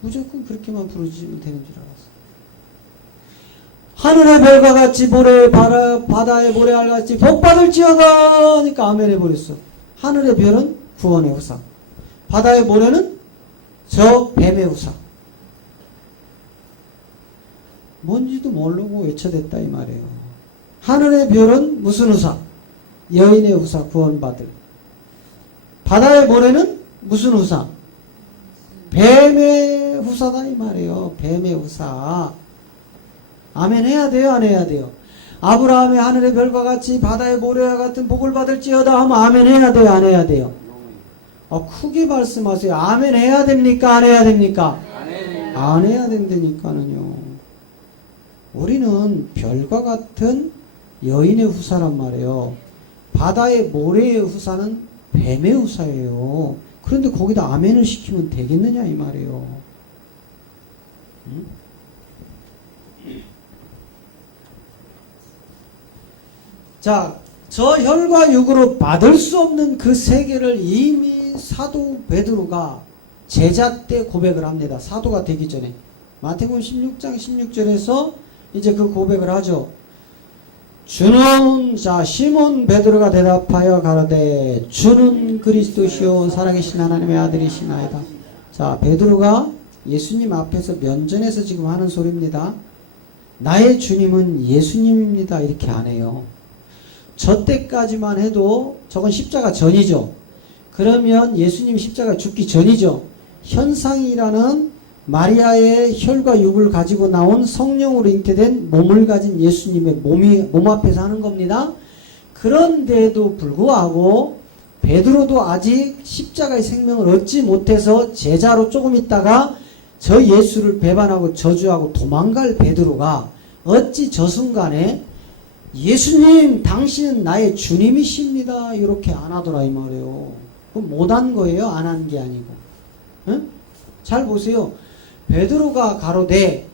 무조건 그렇게만 부르짖으면 되는 줄 알았어. 하늘의 별과 같이 바다의 모래알 같이 복받을지어다 하니까 아멘 해버렸어. 하늘의 별은 구원의 후사, 바다의 모래는 저 뱀의 후사. 뭔지도 모르고 외쳐댔다 이 말이에요. 하늘의 별은 무슨 후사? 여인의 후사, 구원받을. 바다의 모래는 무슨 후사? 뱀의 후사다 이 말이에요. 뱀의 후사. 아멘 해야 돼요, 안 해야 돼요? 아브라함의 하늘의 별과 같이 바다의 모래와 같은 복을 받을지어다 하면 아멘 해야 돼요, 안 해야 돼요? 크게 말씀하세요. 아멘 해야 됩니까, 안 해야 됩니까? 안 해야 된다니까는요. 우리는 별과 같은 여인의 후사란 말이에요. 바다의 모래의 후사는 뱀의 후사예요. 그런데 거기다 아멘을 시키면 되겠느냐 이 말이에요. 응? 자, 저 혈과 육으로 받을 수 없는 그 세계를 이미 사도 베드로가 제자 때 고백을 합니다. 사도가 되기 전에. 마태복음 16장 16절에서 이제 그 고백을 하죠. 주는, 자, 시몬 베드로가 대답하여 가로되 주는 그리스도시요 살아계신 하나님의 아들이시나이다. 자, 베드로가 예수님 앞에서 면전에서 지금 하는 소리입니다. 나의 주님은 예수님입니다. 이렇게 안 해요. 저 때까지만 해도 저건 십자가 전이죠. 그러면 예수님 십자가 죽기 전이죠. 현상이라는 마리아의 혈과 육을 가지고 나온 성령으로 잉태된 몸을 가진 예수님의 몸 앞에서 하는 겁니다. 그런데도 불구하고 베드로도 아직 십자가의 생명을 얻지 못해서 제자로 조금 있다가 저 예수를 배반하고 저주하고 도망갈 베드로가 어찌 저 순간에 예수님 당신은 나의 주님이십니다 이렇게 안 하더라 이 말이에요. 그럼 못한 거예요? 안 한 게 아니고. 응? 잘 보세요. 베드로가 가로되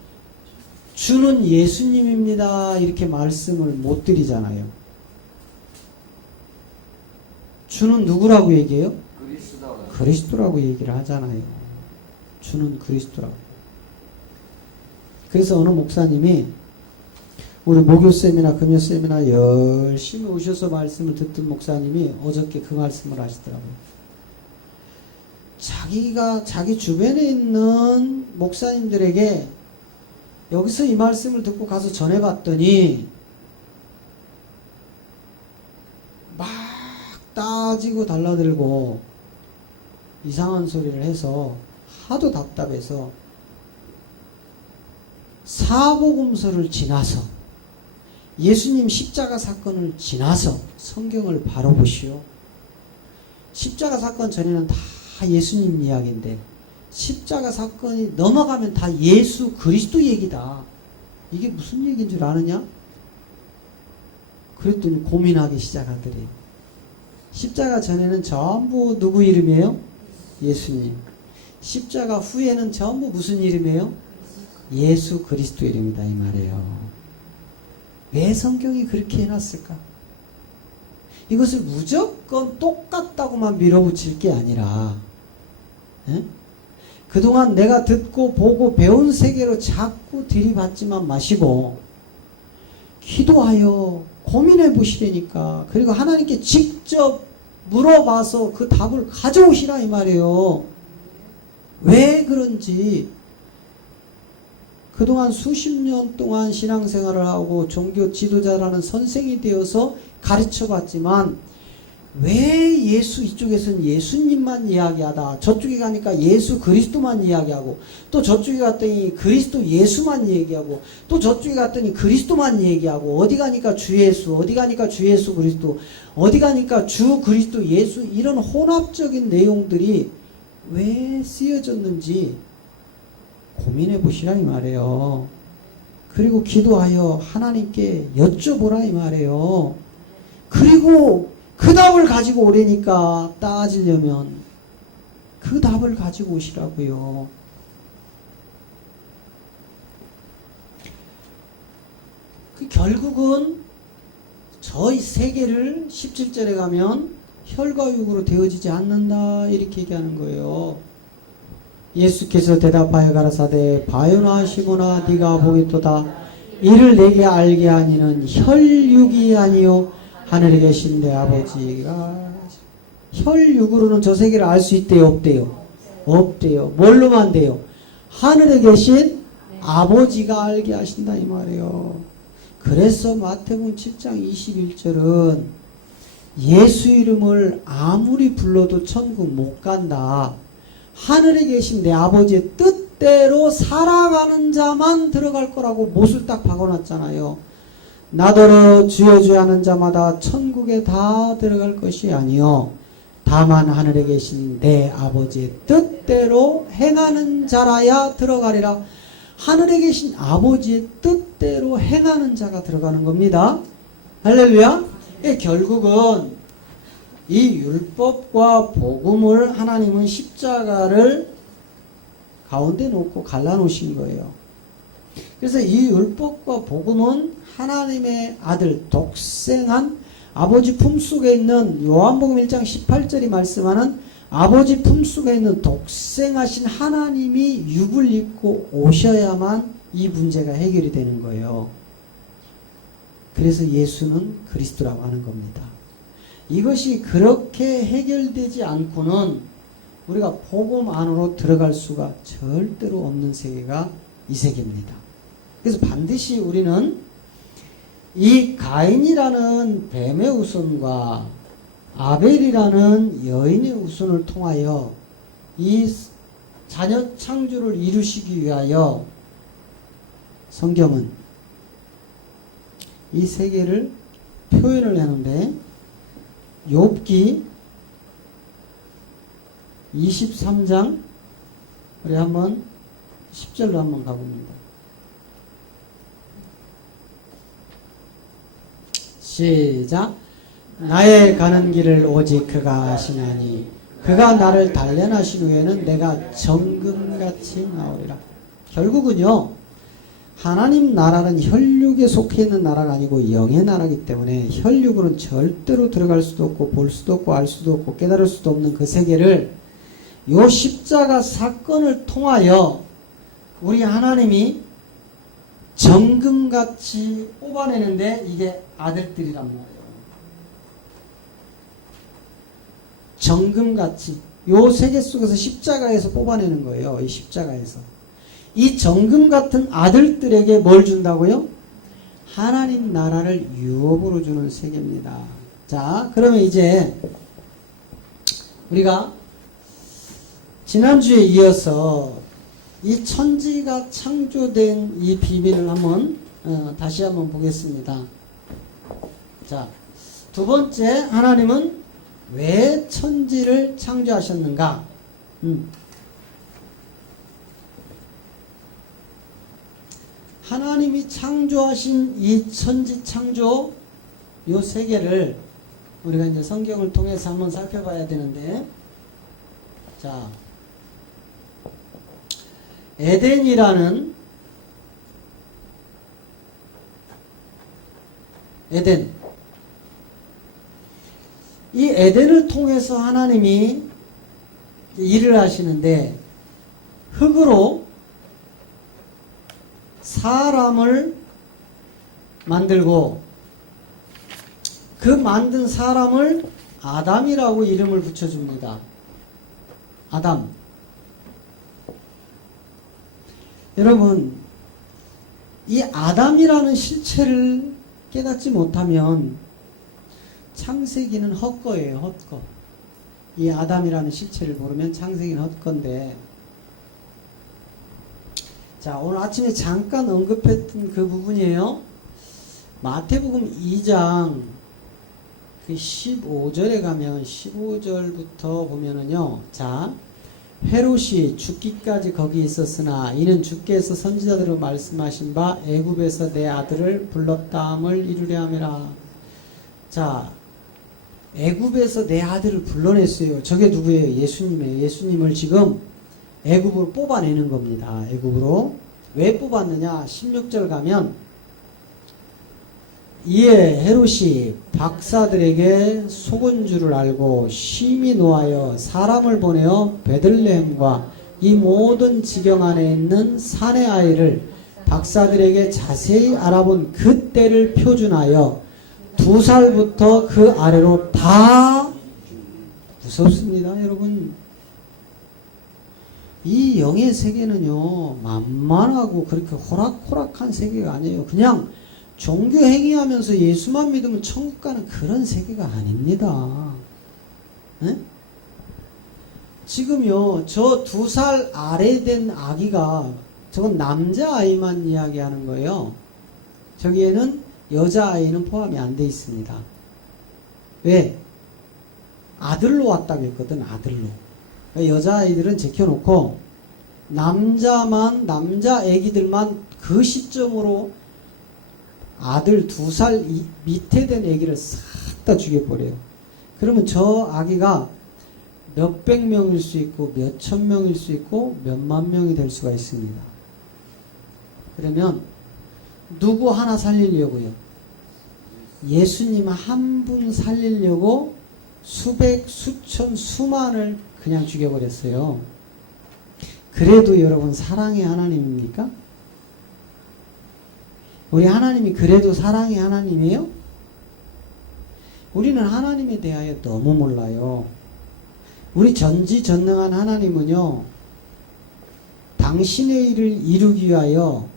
주는 예수님입니다 이렇게 말씀을 못 드리잖아요. 주는 누구라고 얘기해요? 그리스도라고 얘기를 하잖아요. 주는 그리스도라고. 그래서 어느 목사님이 우리 목요쌤이나 금요쌤이나 열심히 오셔서 말씀을 듣던 목사님이 어저께 그 말씀을 하시더라고요. 자기가 자기 주변에 있는 목사님들에게 여기서 이 말씀을 듣고 가서 전해봤더니 막 따지고 달라들고 이상한 소리를 해서 하도 답답해서 사복음서를 지나서 예수님 십자가 사건을 지나서 성경을 바로 보시오. 십자가 사건 전에는 다 예수님 이야기인데 십자가 사건이 넘어가면 다 예수 그리스도 얘기다. 이게 무슨 얘기인 줄 아느냐? 그랬더니 고민하기 시작하더래요. 십자가 전에는 전부 누구 이름이에요? 예수님. 십자가 후에는 전부 무슨 이름이에요? 예수 그리스도 이름이다 이 말이에요. 왜 성경이 그렇게 해놨을까? 이것을 무조건 똑같다고만 밀어붙일 게 아니라 그동안 내가 듣고 보고 배운 세계로 자꾸 들이받지만 마시고 기도하여 고민해 보시라니까. 그리고 하나님께 직접 물어봐서 그 답을 가져오시라 이 말이에요. 왜 그런지 그동안 수십 년 동안 신앙생활을 하고 종교 지도자라는 선생이 되어서 가르쳐봤지만 왜 예수 이쪽에서는 예수님만 이야기하다 저쪽에 가니까 예수 그리스도만 이야기하고 또 저쪽에 갔더니 그리스도 예수만 얘기하고 또 저쪽에 갔더니 그리스도만 얘기하고 어디 가니까 주 예수 어디 가니까 주 예수 그리스도 어디 가니까 주 그리스도 예수 이런 혼합적인 내용들이 왜 쓰여졌는지 고민해 보시라 이 말이에요. 그리고 기도하여 하나님께 여쭤보라 이 말이에요. 그리고 그 답을 가지고 오려니까 따지려면 그 답을 가지고 오시라고요. 그 결국은 저희 세계를 17절에 가면 혈과 육으로 되어지지 않는다 이렇게 얘기하는 거예요. 예수께서 대답하여 가라사대 바요나 시모나 네가 보겠도다. 이를 내게 알게 하니는 혈육이 아니요 하늘에 계신 내 아버지가. 혈육으로는 저 세계를 알 수 있대요 없대요? 없대요. 뭘로만 돼요? 하늘에 계신 아버지가 알게 하신다 이 말이에요. 그래서 마태복음 7장 21절은 예수 이름을 아무리 불러도 천국 못 간다. 하늘에 계신 내 아버지의 뜻대로 살아가는 자만 들어갈 거라고 못을 딱 박아놨잖아요. 나더러 주여 주여 하는 자마다 천국에 다 들어갈 것이 아니요 다만 하늘에 계신 내 아버지의 뜻대로 행하는 자라야 들어가리라. 하늘에 계신 아버지의 뜻대로 행하는 자가 들어가는 겁니다. 할렐루야. 결국은 이 율법과 복음을 하나님은 십자가를 가운데 놓고 갈라놓으신 거예요. 그래서 이 율법과 복음은 하나님의 아들 독생한 아버지 품속에 있는 요한복음 1장 18절이 말씀하는 아버지 품속에 있는 독생하신 하나님이 육을 입고 오셔야만 이 문제가 해결이 되는 거예요. 그래서 예수는 그리스도라고 하는 겁니다. 이것이 그렇게 해결되지 않고는 우리가 복음 안으로 들어갈 수가 절대로 없는 세계가 이 세계입니다. 그래서 반드시 우리는 이 가인이라는 뱀의 후손과 아벨이라는 여인의 후손을 통하여 이 자녀 창조를 이루시기 위하여 성경은 이 세계를 표현을 하는데 욥기 23장 우리 한번 10절로 한번 가봅니다. 시작. 나의 가는 길을 오직 그가 아시나니 그가 나를 단련하신 후에는 내가 정금같이 나오리라. 결국은요, 하나님 나라는 혈육에 속해 있는 나라가 아니고 영의 나라이기 때문에 혈육으로는 절대로 들어갈 수도 없고 볼 수도 없고 알 수도 없고 깨달을 수도 없는 그 세계를 요 십자가 사건을 통하여 우리 하나님이 정금같이 뽑아내는데 이게 아들들이란 말이에요. 정금같이 요 세계 속에서 십자가에서 뽑아내는 거예요. 이 십자가에서. 이 정금 같은 아들들에게 뭘 준다고요? 하나님 나라를 유업으로 주는 세계입니다. 자, 그러면 이제 우리가 지난주에 이어서 이 천지가 창조된 이 비밀을 한번 다시 한번 보겠습니다. 자, 두 번째, 하나님은 왜 천지를 창조하셨는가? 하나님이 창조하신 이 천지 창조 요 세계를 우리가 이제 성경을 통해서 한번 살펴봐야 되는데, 자, 에덴이라는 에덴, 이 에덴을 통해서 하나님이 일을 하시는데 흙으로 사람을 만들고 그 만든 사람을 아담이라고 이름을 붙여줍니다. 아담. 여러분, 이 아담이라는 실체를 깨닫지 못하면 창세기는 헛거예요. 헛거. 이 아담이라는 실체를 모르면 창세기는 헛건데, 자, 오늘 아침에 잠깐 언급했던 그 부분이에요. 마태복음 2장 그 15절에 가면 15절부터 보면은요. 자, 헤롯이 죽기까지 거기 있었으나 이는 주께서 선지자들로 말씀하신 바 애굽에서 내 아들을 불렀다함을 이루려 함이라. 자, 애굽에서 내 아들을 불러냈어요. 저게 누구예요? 예수님이에요. 예수님을 지금 애굽으로 뽑아내는 겁니다. 애굽으로. 왜 뽑았느냐? 16절 가면 이에 헤롯이 박사들에게 속은 줄을 알고 심히 노하여 사람을 보내어 베들레헴과 이 모든 지경 안에 있는 산의 아이를 박사들에게 자세히 알아본 그때를 표준하여 2살부터 그 아래로 다 무섭습니다, 여러분. 이 영의 세계는요, 만만하고 그렇게 호락호락한 세계가 아니에요. 그냥 종교 행위하면서 예수만 믿으면 천국 가는 그런 세계가 아닙니다. 네? 지금요, 저 2살 아래 된 아기가, 저건 남자아이만 이야기하는 거예요. 저기에는 여자아이는 포함이 안 돼 있습니다. 왜? 아들로 왔다고 했거든, 아들로. 여자아이들은 제껴놓고 남자 애기들만 그 시점으로 아들 2살 밑에 된 애기를 싹 다 죽여버려요. 그러면 저 아기가 몇백 명일 수 있고 몇천 명일 수 있고 몇만 명이 될 수가 있습니다. 그러면 누구 하나 살리려고요? 예수님 한 분 살리려고 수백, 수천, 수만을 그냥 죽여버렸어요. 그래도 여러분 사랑의 하나님입니까? 우리 하나님이 그래도 사랑의 하나님이에요? 우리는 하나님에 대하여 너무 몰라요. 우리 전지전능한 하나님은요, 당신의 일을 이루기 위하여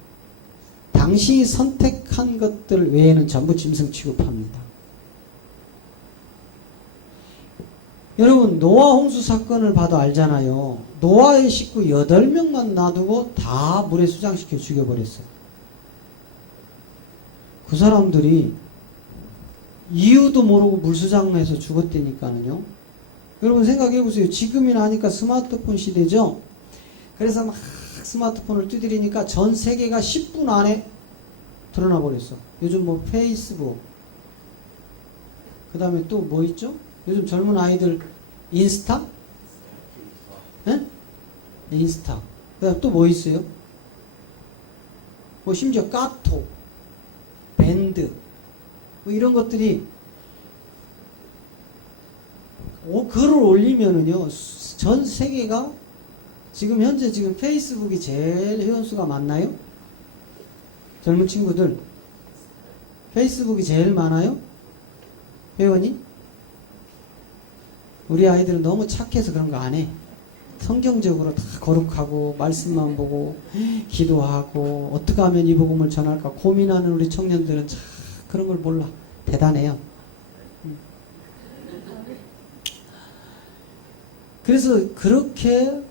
당신이 선택한 것들 외에는 전부 짐승 취급합니다. 여러분, 노아 홍수 사건을 봐도 알잖아요. 노아의 식구 8명만 놔두고 다 물에 수장시켜 죽여버렸어요. 그 사람들이 이유도 모르고 물수장해서 죽었다니까는요. 여러분 생각해보세요. 지금이나 하니까 스마트폰 시대죠. 그래서 막 스마트폰을 두드리니까 전 세계가 10분 안에 드러나 버렸어. 요즘 뭐 페이스북, 그 다음에 또 뭐 있죠? 요즘 젊은 아이들 인스타? 네? 인스타. 그 다음 또 뭐 있어요? 뭐 심지어 카톡, 밴드, 뭐 이런 것들이 글을 올리면은요, 전 세계가 지금 현재 페이스북이 제일 회원수가 많나요? 젊은 친구들 페이스북이 제일 많아요? 회원이? 우리 아이들은 너무 착해서 그런 거 안 해. 성경적으로 다 거룩하고 말씀만 보고 기도하고 어떻게 하면 이 복음을 전할까 고민하는 우리 청년들은 참 그런 걸 몰라. 대단해요. 그래서 그렇게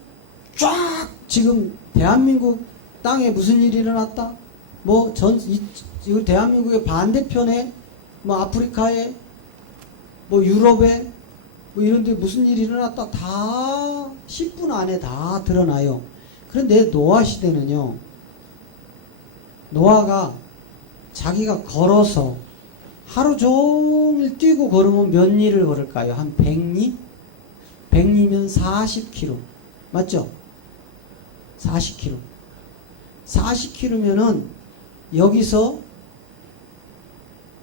쫙 지금 대한민국 땅에 무슨 일이 일어났다? 뭐 우리 대한민국의 반대편에 뭐 아프리카에 뭐 유럽에 뭐 이런 데 무슨 일이 일어났다 다 10분 안에 다 드러나요. 그런데 노아 시대는요, 노아가 자기가 걸어서 하루 종일 뛰고 걸으면 몇 리를 걸을까요? 한 100리? 100리면 40km. 맞죠? 40km. 40km면은 여기서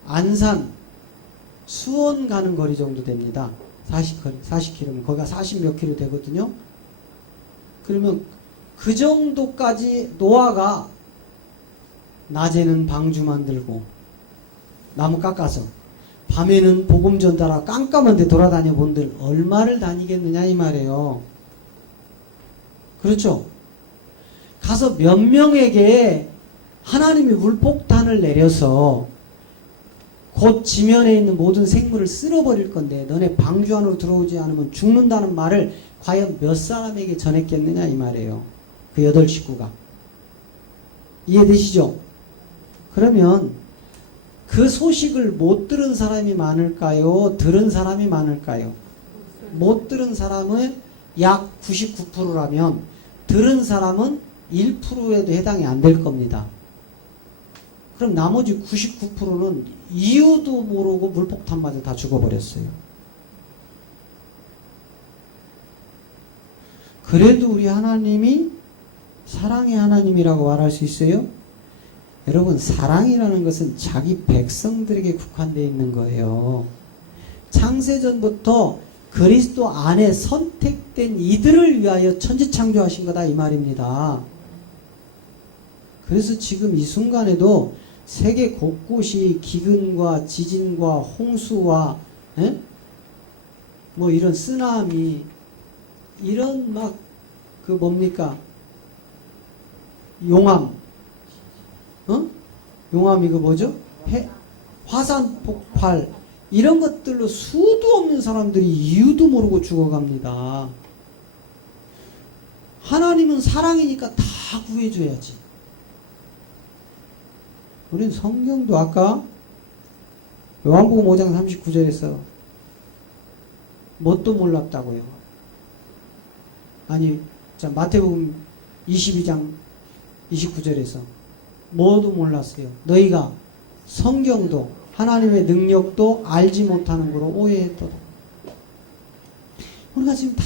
안산, 수원 가는 거리 정도 됩니다. 40km면 거기가 40몇 킬로 되거든요. 그러면 그 정도까지 노아가 낮에는 방주 만들고 나무 깎아서 밤에는 복음 전달하고 깜깜한 데 돌아다녀 본들 얼마를 다니겠느냐 이 말이에요. 그렇죠? 가서 몇 명에게 하나님이 물폭탄을 내려서 곧 지면에 있는 모든 생물을 쓸어버릴 건데 너네 방주 안으로 들어오지 않으면 죽는다는 말을 과연 몇 사람에게 전했겠느냐 이 말이에요. 그 8식구가. 이해되시죠? 그러면 그 소식을 못 들은 사람이 많을까요? 들은 사람이 많을까요? 못 들은 사람은 약 99%라면 들은 사람은 1%에도 해당이 안 될 겁니다. 그럼 나머지 99%는 이유도 모르고 물폭탄 맞아 다 죽어버렸어요. 그래도 우리 하나님이 사랑의 하나님이라고 말할 수 있어요? 여러분, 사랑이라는 것은 자기 백성들에게 국한되어 있는 거예요. 창세전부터 그리스도 안에 선택된 이들을 위하여 천지창조하신 거다 이 말입니다. 그래서 지금 이 순간에도 세계 곳곳이 기근과 지진과 홍수와 뭐 이런 쓰나미 이런 막 그 뭡니까 용암 용암 이거 뭐죠? 화산 폭발 이런 것들로 수도 없는 사람들이 이유도 모르고 죽어갑니다. 하나님은 사랑이니까 다 구해줘야지. 우린 성경도 아까 요한복음 5장 39절에서 뭣도 몰랐다고요. 아니 자 마태복음 22장 29절에서 뭐도 몰랐어요. 너희가 성경도 하나님의 능력도 알지 못하는 거로 오해했도다. 우리가 지금 다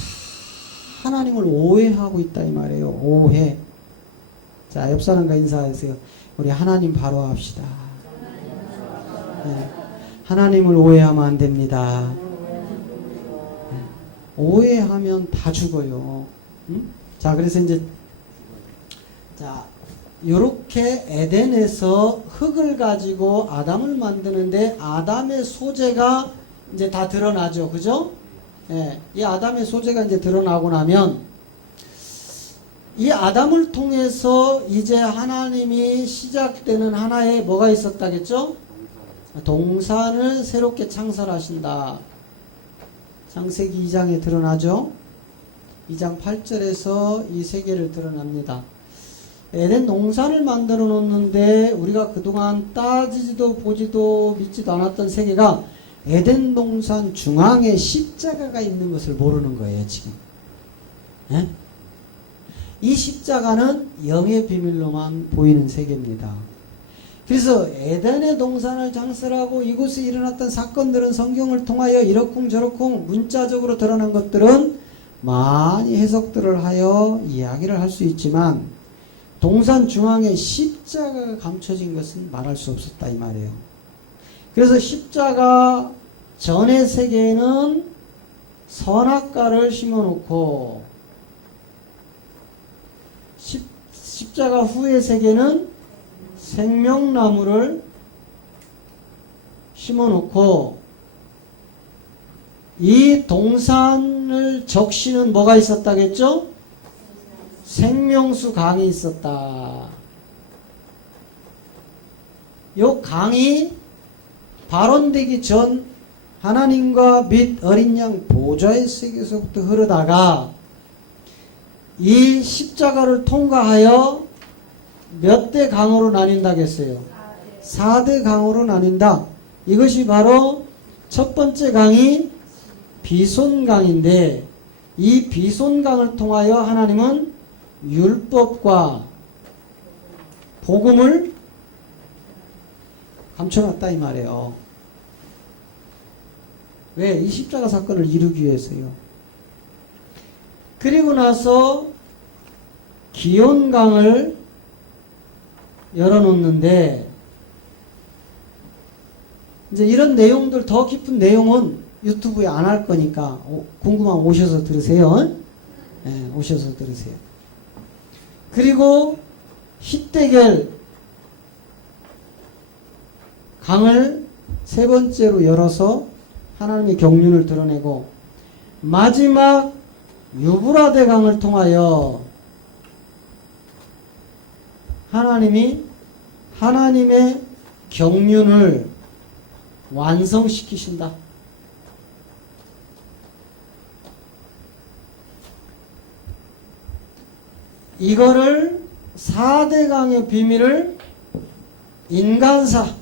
하나님을 오해하고 있다 이 말이에요. 오해. 자, 옆 사람과 인사하세요. 우리 하나님 바로 합시다. 네. 하나님을 오해하면 안 됩니다. 네. 오해하면 다 죽어요. 응? 자, 그래서 이제 자, 요렇게 에덴에서 흙을 가지고 아담을 만드는데 아담의 소재가 이제 다 드러나죠. 그죠? 예, 이 아담의 소재가 이제 드러나고 나면 이 아담을 통해서 이제 하나님이 시작되는 하나의 뭐가 있었다겠죠? 동산을 새롭게 창설하신다. 창세기 2장에 드러나죠? 2장 8절에서 이 세계를 드러납니다. 에덴 동산을 만들어 놓는데 우리가 그동안 따지지도 보지도 믿지도 않았던 세계가 에덴 동산 중앙에 십자가가 있는 것을 모르는 거예요, 지금. 예? 이 십자가는 영의 비밀로만 보이는 세계입니다. 그래서 에덴의 동산을 창설하고 이곳에 일어났던 사건들은 성경을 통하여 이러쿵저러쿵 문자적으로 드러난 것들은 많이 해석들을 하여 이야기를 할 수 있지만 동산 중앙에 십자가가 감춰진 것은 말할 수 없었다 이 말이에요. 그래서 십자가 전의 세계에는 선악과를 심어놓고 십자가 후의 세계는 생명나무를 심어놓고 이 동산을 적시는 뭐가 있었다겠죠? 생명수 강이 있었다. 요 강이 발원되기 전 하나님과 및 어린 양 보좌의 세계에서부터 흐르다가 이 십자가를 통과하여 몇 대 강으로 나뉜다겠어요? 4대 강으로 나뉜다. 이것이 바로 첫 번째 강이 비손강인데 이 비손강을 통하여 하나님은 율법과 복음을 감춰놨다 이 말이에요. 왜? 이 십자가 사건을 이루기 위해서요. 그리고 나서 기온강을 열어놓는데 이제 이런 내용들 더 깊은 내용은 유튜브에 안 할 거니까 궁금하면 오셔서 들으세요. 네, 오셔서 들으세요. 그리고 힛대겔 강을 세 번째로 열어서 하나님의 경륜을 드러내고 마지막 유브라데 강을 통하여 하나님이 하나님의 경륜을 완성시키신다. 이거를 4대 강의 비밀을 인간사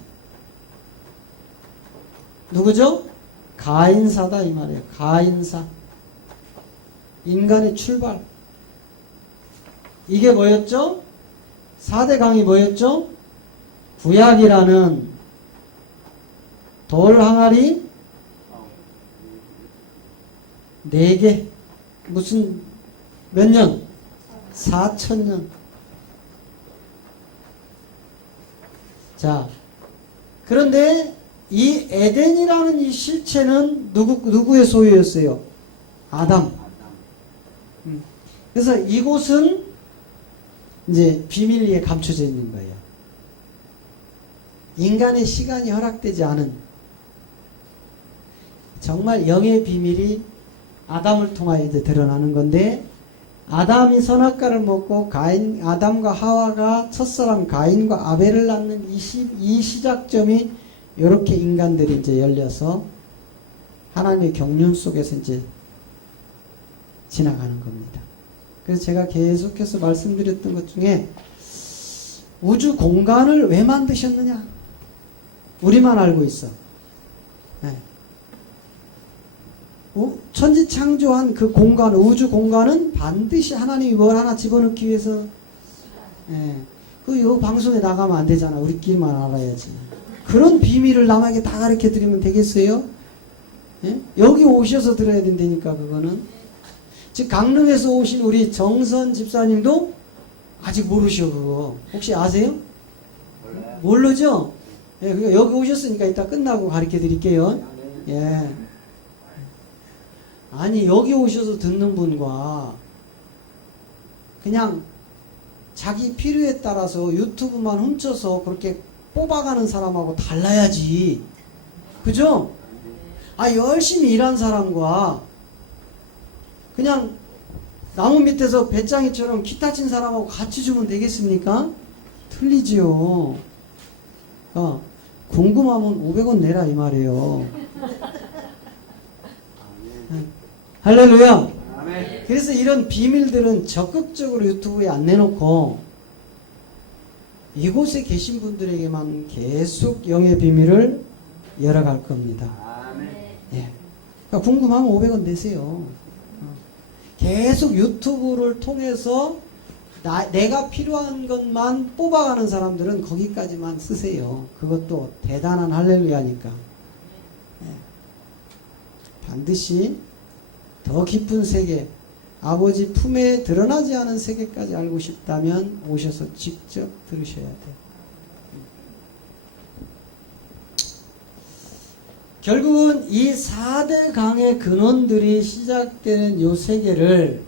누구죠? 가인사다 이 말이에요. 가인사 인간의 출발 이게 뭐였죠? 4대 강이 뭐였죠? 구약이라는 돌 항아리 4개 무슨 몇 년? 4,000년. 자, 그런데 이 에덴이라는 이 실체는 누구의 소유였어요? 아담. 그래서 이곳은 이제 비밀리에 감춰져 있는 거예요. 인간의 시간이 허락되지 않은 정말 영의 비밀이 아담을 통하여 이제 드러나는 건데 아담이 선악과를 먹고 아담과 하와가 첫사람 가인과 아벨을 낳는 이 시작점이 이렇게 인간들이 이제 열려서 하나님의 경륜 속에서 이제 지나가는 겁니다. 그래서 제가 계속해서 말씀드렸던 것 중에 우주 공간을 왜 만드셨느냐? 우리만 알고 있어. 네. 천지 창조한 그 공간, 우주 공간은 반드시 하나님이 뭘 하나 집어넣기 위해서, 예. 요 방송에 나가면 안 되잖아. 우리끼리만 알아야지. 그런 비밀을 남에게 다 가르쳐 드리면 되겠어요? 예? 여기 오셔서 들어야 된다니까, 그거는. 즉, 강릉에서 오신 우리 정선 집사님도 아직 모르셔 그거. 혹시 아세요? 모르죠? 예, 그러니까 여기 오셨으니까 이따 끝나고 가르쳐 드릴게요. 예. 아니 여기 오셔서 듣는 분과 그냥 자기 필요에 따라서 유튜브만 훔쳐서 그렇게 뽑아가는 사람하고 달라야지. 그죠? 아, 열심히 일한 사람과 그냥 나무 밑에서 배짱이처럼 기타 친 사람하고 같이 주면 되겠습니까? 틀리지요. 궁금하면 500원 내라 이 말이에요. 할렐루야. 그래서 이런 비밀들은 적극적으로 유튜브에 안 내놓고 이곳에 계신 분들에게만 계속 영의 비밀을 열어갈 겁니다. 예. 그러니까 궁금하면 500원 내세요. 계속 유튜브를 통해서 내가 필요한 것만 뽑아가는 사람들은 거기까지만 쓰세요. 그것도 대단한 할렐루야니까. 예. 반드시 더 깊은 세계, 아버지 품에 드러나지 않은 세계까지 알고 싶다면 오셔서 직접 들으셔야 돼요. 결국은 이 4대 강의 근원들이 시작되는 이 세계를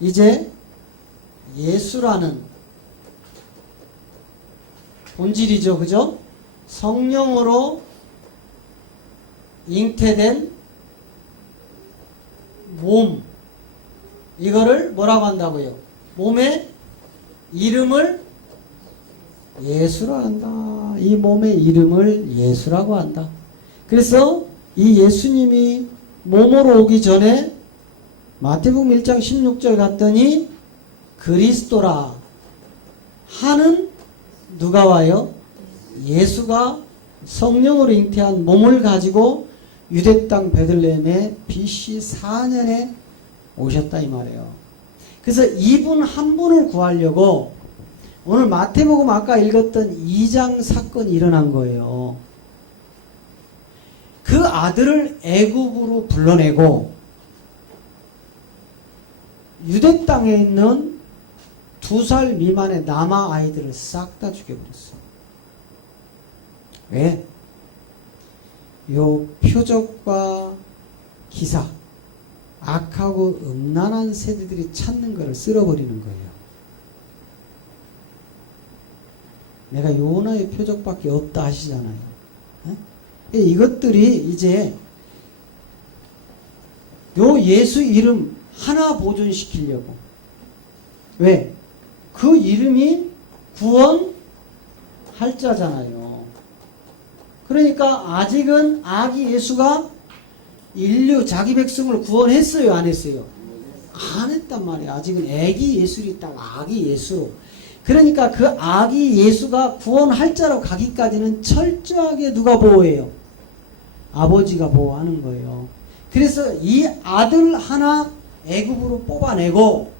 이제 예수라는 본질이죠. 그죠? 성령으로 잉태된 몸, 이거를 뭐라고 한다고요? 몸의 이름을 예수라 한다. 이 몸의 이름을 예수라고 한다. 그래서 이 예수님이 몸으로 오기 전에 마태복음 1장 16절 갔더니 그리스도라 하는 누가 와요? 예수가 성령으로 잉태한 몸을 가지고 유대 땅 베들레헴에 BC 4년에 오셨다 이 말이에요. 그래서 이분 한 분을 구하려고 오늘 마태복음 아까 읽었던 2장 사건이 일어난 거예요. 그 아들을 애굽으로 불러내고 유대 땅에 있는 2살 미만의 남아 아이들을 싹 다 죽여버렸어. 왜? 요 표적과 기사, 악하고 음란한 세대들이 찾는 것을 쓸어버리는 거예요. 내가 요나의 표적밖에 없다 하시잖아요. 이것들이 이제 요 예수 이름 하나 보존시키려고. 왜? 그 이름이 구원 할자잖아요. 그러니까 아직은 아기 예수가 인류 자기 백성을 구원했어요, 안 했어요? 안 했단 말이에요. 아직은 애기 예수를 있다고 아기 예수. 그러니까 그 아기 예수가 구원할 자로 가기까지는 철저하게 누가 보호해요? 아버지가 보호하는 거예요. 그래서 이 아들 하나 애굽으로 뽑아내고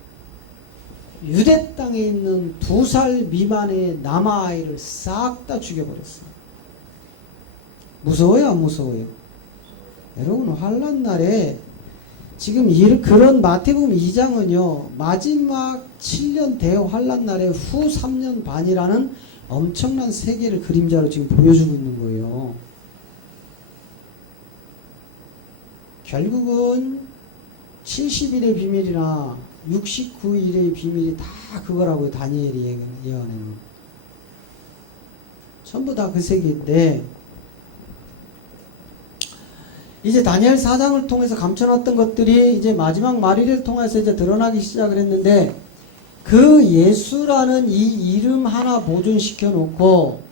유대 땅에 있는 2살 미만의 남아아이를 싹 다 죽여버렸어요. 무서워요, 안 무서워요? 여러분, 환난 날에 지금 그런 마태복음 2장은요 마지막 7년 대환난 날에 후 3년 반이라는 엄청난 세계를 그림자로 지금 보여주고 있는 거예요. 결국은 70일의 비밀이나 69일의 비밀이 다 그거라고요. 다니엘이 예언하는 전부 다 그 세계인데 이제 다니엘 4장을 통해서 감춰놨던 것들이 이제 마지막 말일을 통해서 이제 드러나기 시작을 했는데 그 예수라는 이 이름 하나 보존시켜 놓고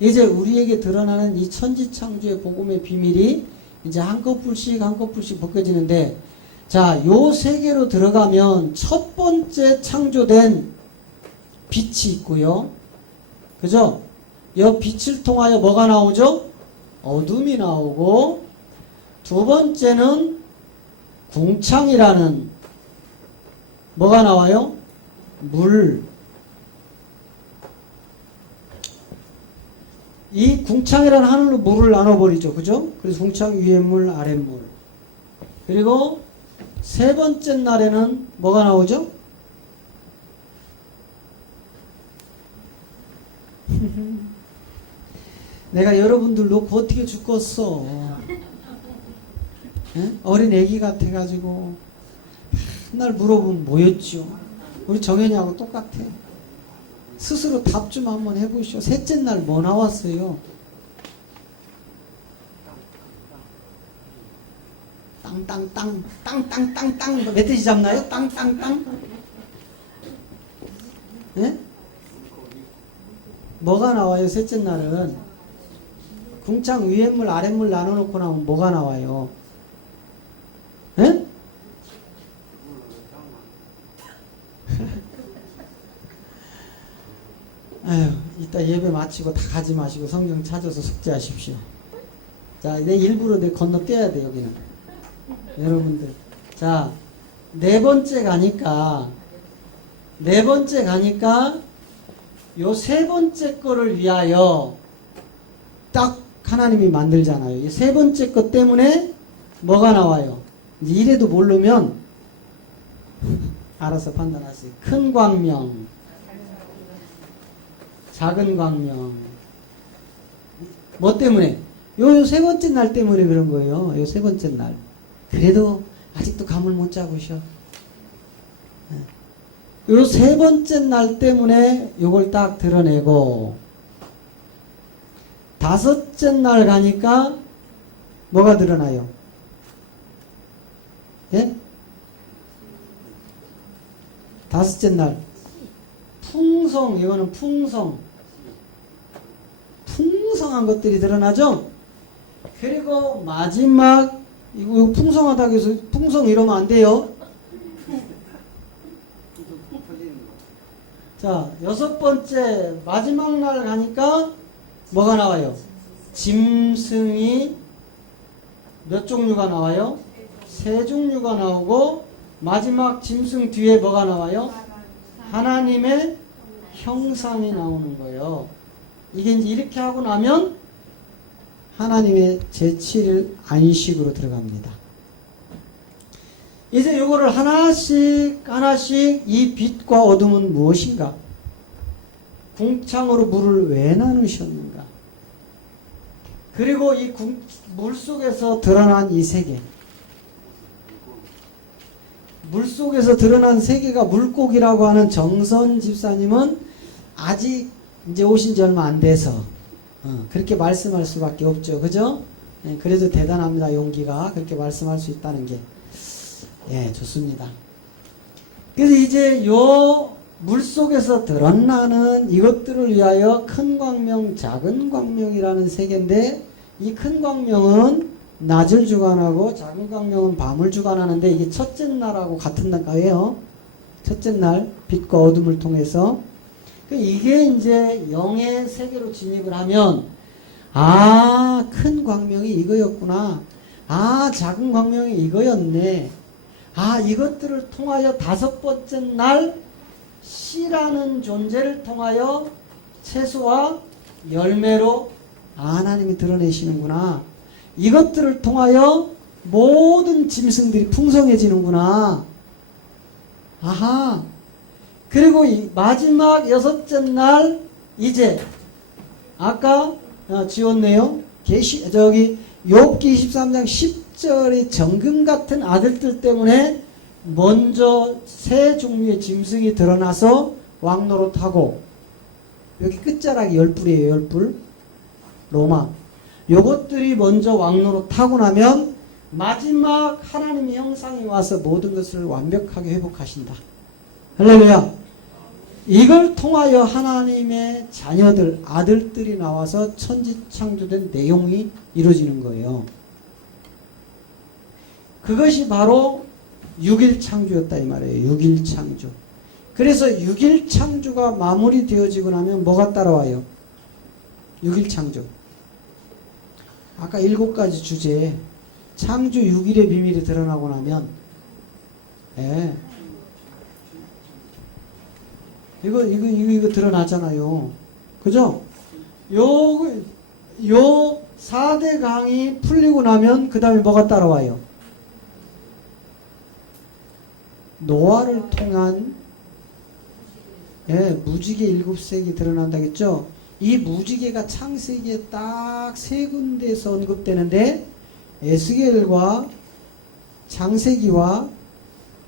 이제 우리에게 드러나는 이 천지창조의 복음의 비밀이 이제 한꺼풀씩 벗겨지는데 자, 요 세계로 들어가면 첫 번째 창조된 빛이 있고요. 그죠? 이 빛을 통하여 뭐가 나오죠? 어둠이 나오고 두 번째는 궁창이라는 뭐가 나와요? 물. 이 궁창이라는 하늘로 물을 나눠버리죠. 그죠? 그래서 궁창 위에 물, 아래 물. 그리고 세 번째 날에는 뭐가 나오죠? 내가 여러분들 놓고 어떻게 죽겠어. 예? 어린 애기 같아가지고 맨날 물어보면 뭐였죠? 우리 정현이하고 똑같아. 스스로 답 좀 한번 해보시오. 셋째 날 뭐 나왔어요? 땅땅땅 땅땅땅땅 멧돼지 잡나요? 땅땅땅. 예? 뭐가 나와요? 셋째 날은 궁창 위에물 아랫물 나눠놓고 나오면 뭐가 나와요? 예? 아유, 이따 예배 마치고 다 가지 마시고 성경 찾아서 숙제하십시오. 자, 내 일부러 내 건너뛰어야 돼, 여기는. 여러분들. 자, 네 번째 가니까 요 세 번째 거를 위하여 딱 하나님이 만들잖아요. 이 세 번째 것 때문에 뭐가 나와요? 이제 이래도 모르면 알아서 판단하세요. 큰 광명, 작은 광명. 뭐 때문에? 요 세 번째 날 때문에 그런 거예요. 요 세 번째 날. 그래도 아직도 감을 못 잡으셔. 요 세 번째 날 때문에 요걸 딱 드러내고, 다섯째 날 가니까 뭐가 드러나요? 예? 다섯째 날. 풍성, 이거는 풍성한 것들이 드러나죠? 그리고 마지막, 이거 풍성하다고 해서 풍성 이러면 안 돼요. 자, 여섯 번째, 마지막 날 가니까 뭐가 나와요? 짐승이 몇 종류가 나와요? 세 종류가 나오고, 마지막 짐승 뒤에 뭐가 나와요? 하나님의 형상이 나오는 거예요. 이게 이제 이렇게 하고 나면 하나님의 제7일 안식으로 들어갑니다. 이제 요거를 하나씩 이 빛과 어둠은 무엇인가? 궁창으로 물을 왜 나누셨는가? 그리고 이 물 속에서 드러난 이 세계, 물 속에서 드러난 세계가 물고기라고 하는 정선 집사님은 아직 이제 오신 지 얼마 안 돼서 그렇게 말씀할 수밖에 없죠. 그죠? 예, 그래도 대단합니다. 용기가 그렇게 말씀할 수 있다는 게. 예, 좋습니다. 그래서 이제 요 물속에서 드러나는 이것들을 위하여 큰 광명, 작은 광명이라는 세계인데, 이 큰 광명은 낮을 주관하고 작은 광명은 밤을 주관하는데, 이게 첫째 날하고 같은 날이에요. 첫째 날 빛과 어둠을 통해서. 이게 이제 영의 세계로 진입을 하면, 아, 큰 광명이 이거였구나. 아, 작은 광명이 이거였네. 아, 이것들을 통하여 다섯 번째 날 씨라는 존재를 통하여 채소와 열매로 하나님이 드러내시는구나. 이것들을 통하여 모든 짐승들이 풍성해지는구나. 아하. 그리고 이 마지막 여섯째 날 이제 아까 지웠네요. 욥기 23장 10절의 정금 같은 아들들 때문에 먼저 세 종류의 짐승이 드러나서 왕노릇하고, 여기 끝자락이 10뿔이에요. 10뿔. 로마. 요것들이 먼저 왕노릇하고 나면 마지막 하나님의 형상이 와서 모든 것을 완벽하게 회복하신다. 할렐루야. 이걸 통하여 하나님의 자녀들, 아들들이 나와서 천지창조된 내용이 이루어지는 거예요. 그것이 바로 6일 창조였다 이 말이에요. 6일 창조. 그래서 6일 창조가 마무리되어지고 나면 뭐가 따라와요? 6일 창조. 아까 7가지 주제에 창조 6일의 비밀이 드러나고 나면, 예. 이거 드러나잖아요. 그죠? 요 4대 강이 풀리고 나면 그 다음에 뭐가 따라와요? 노아를 통한, 예, 무지개 7색이 드러난다겠죠? 이 무지개가 창세기에 딱 세 군데에서 언급되는데 에스겔과 창세기와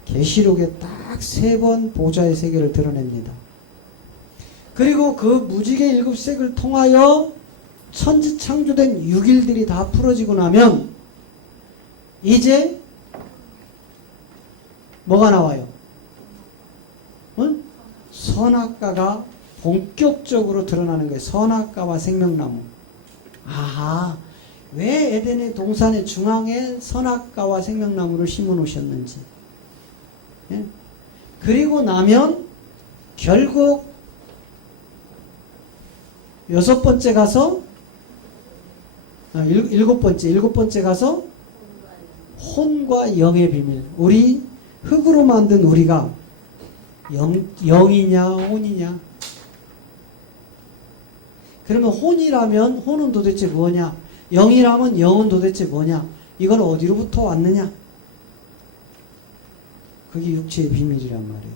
계시록에 딱 세 번 보좌의 세계를 드러냅니다. 그리고 그 무지개 일곱 색을 통하여 천지 창조된 6일들이 다 풀어지고 나면 이제 뭐가 나와요? 응? 선악과가 본격적으로 드러나는 거예요. 선악과와 생명나무. 아하, 왜 에덴의 동산의 중앙에 선악과와 생명나무를 심어 놓으셨는지. 예? 그리고 나면 결국 일곱 번째 가서 혼과 영의 비밀. 우리 흙으로 만든 우리가 영이냐 혼이냐. 그러면 혼이라면 혼은 도대체 뭐냐? 영이라면 영은 도대체 뭐냐? 이건 어디로부터 왔느냐? 그게 육체의 비밀이란 말이에요.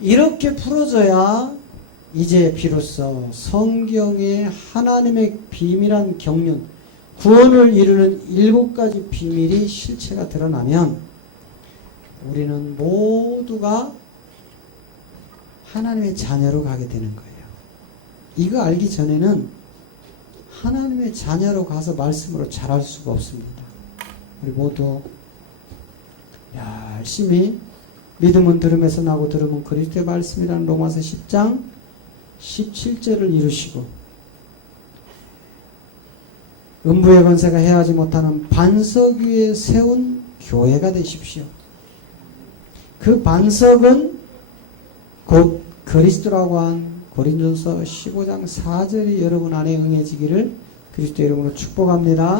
이렇게 풀어져야 이제 비로소 성경의 하나님의 비밀한 경륜, 구원을 이루는 7가지 비밀이 실체가 드러나면 우리는 모두가 하나님의 자녀로 가게 되는 거예요. 이거 알기 전에는 하나님의 자녀로 가서 말씀으로 자랄 수가 없습니다. 우리 모두 열심히 믿음은 들음에서 나고 들음은 그리스도의 말씀이라는 로마서 10장 17절을 이루시고 음부의 권세가 해하지 못하는 반석 위에 세운 교회가 되십시오. 그 반석은 곧 그리스도라고 한 고린도서 15장 4절이 여러분 안에 응해지기를 그리스도 이름으로 축복합니다.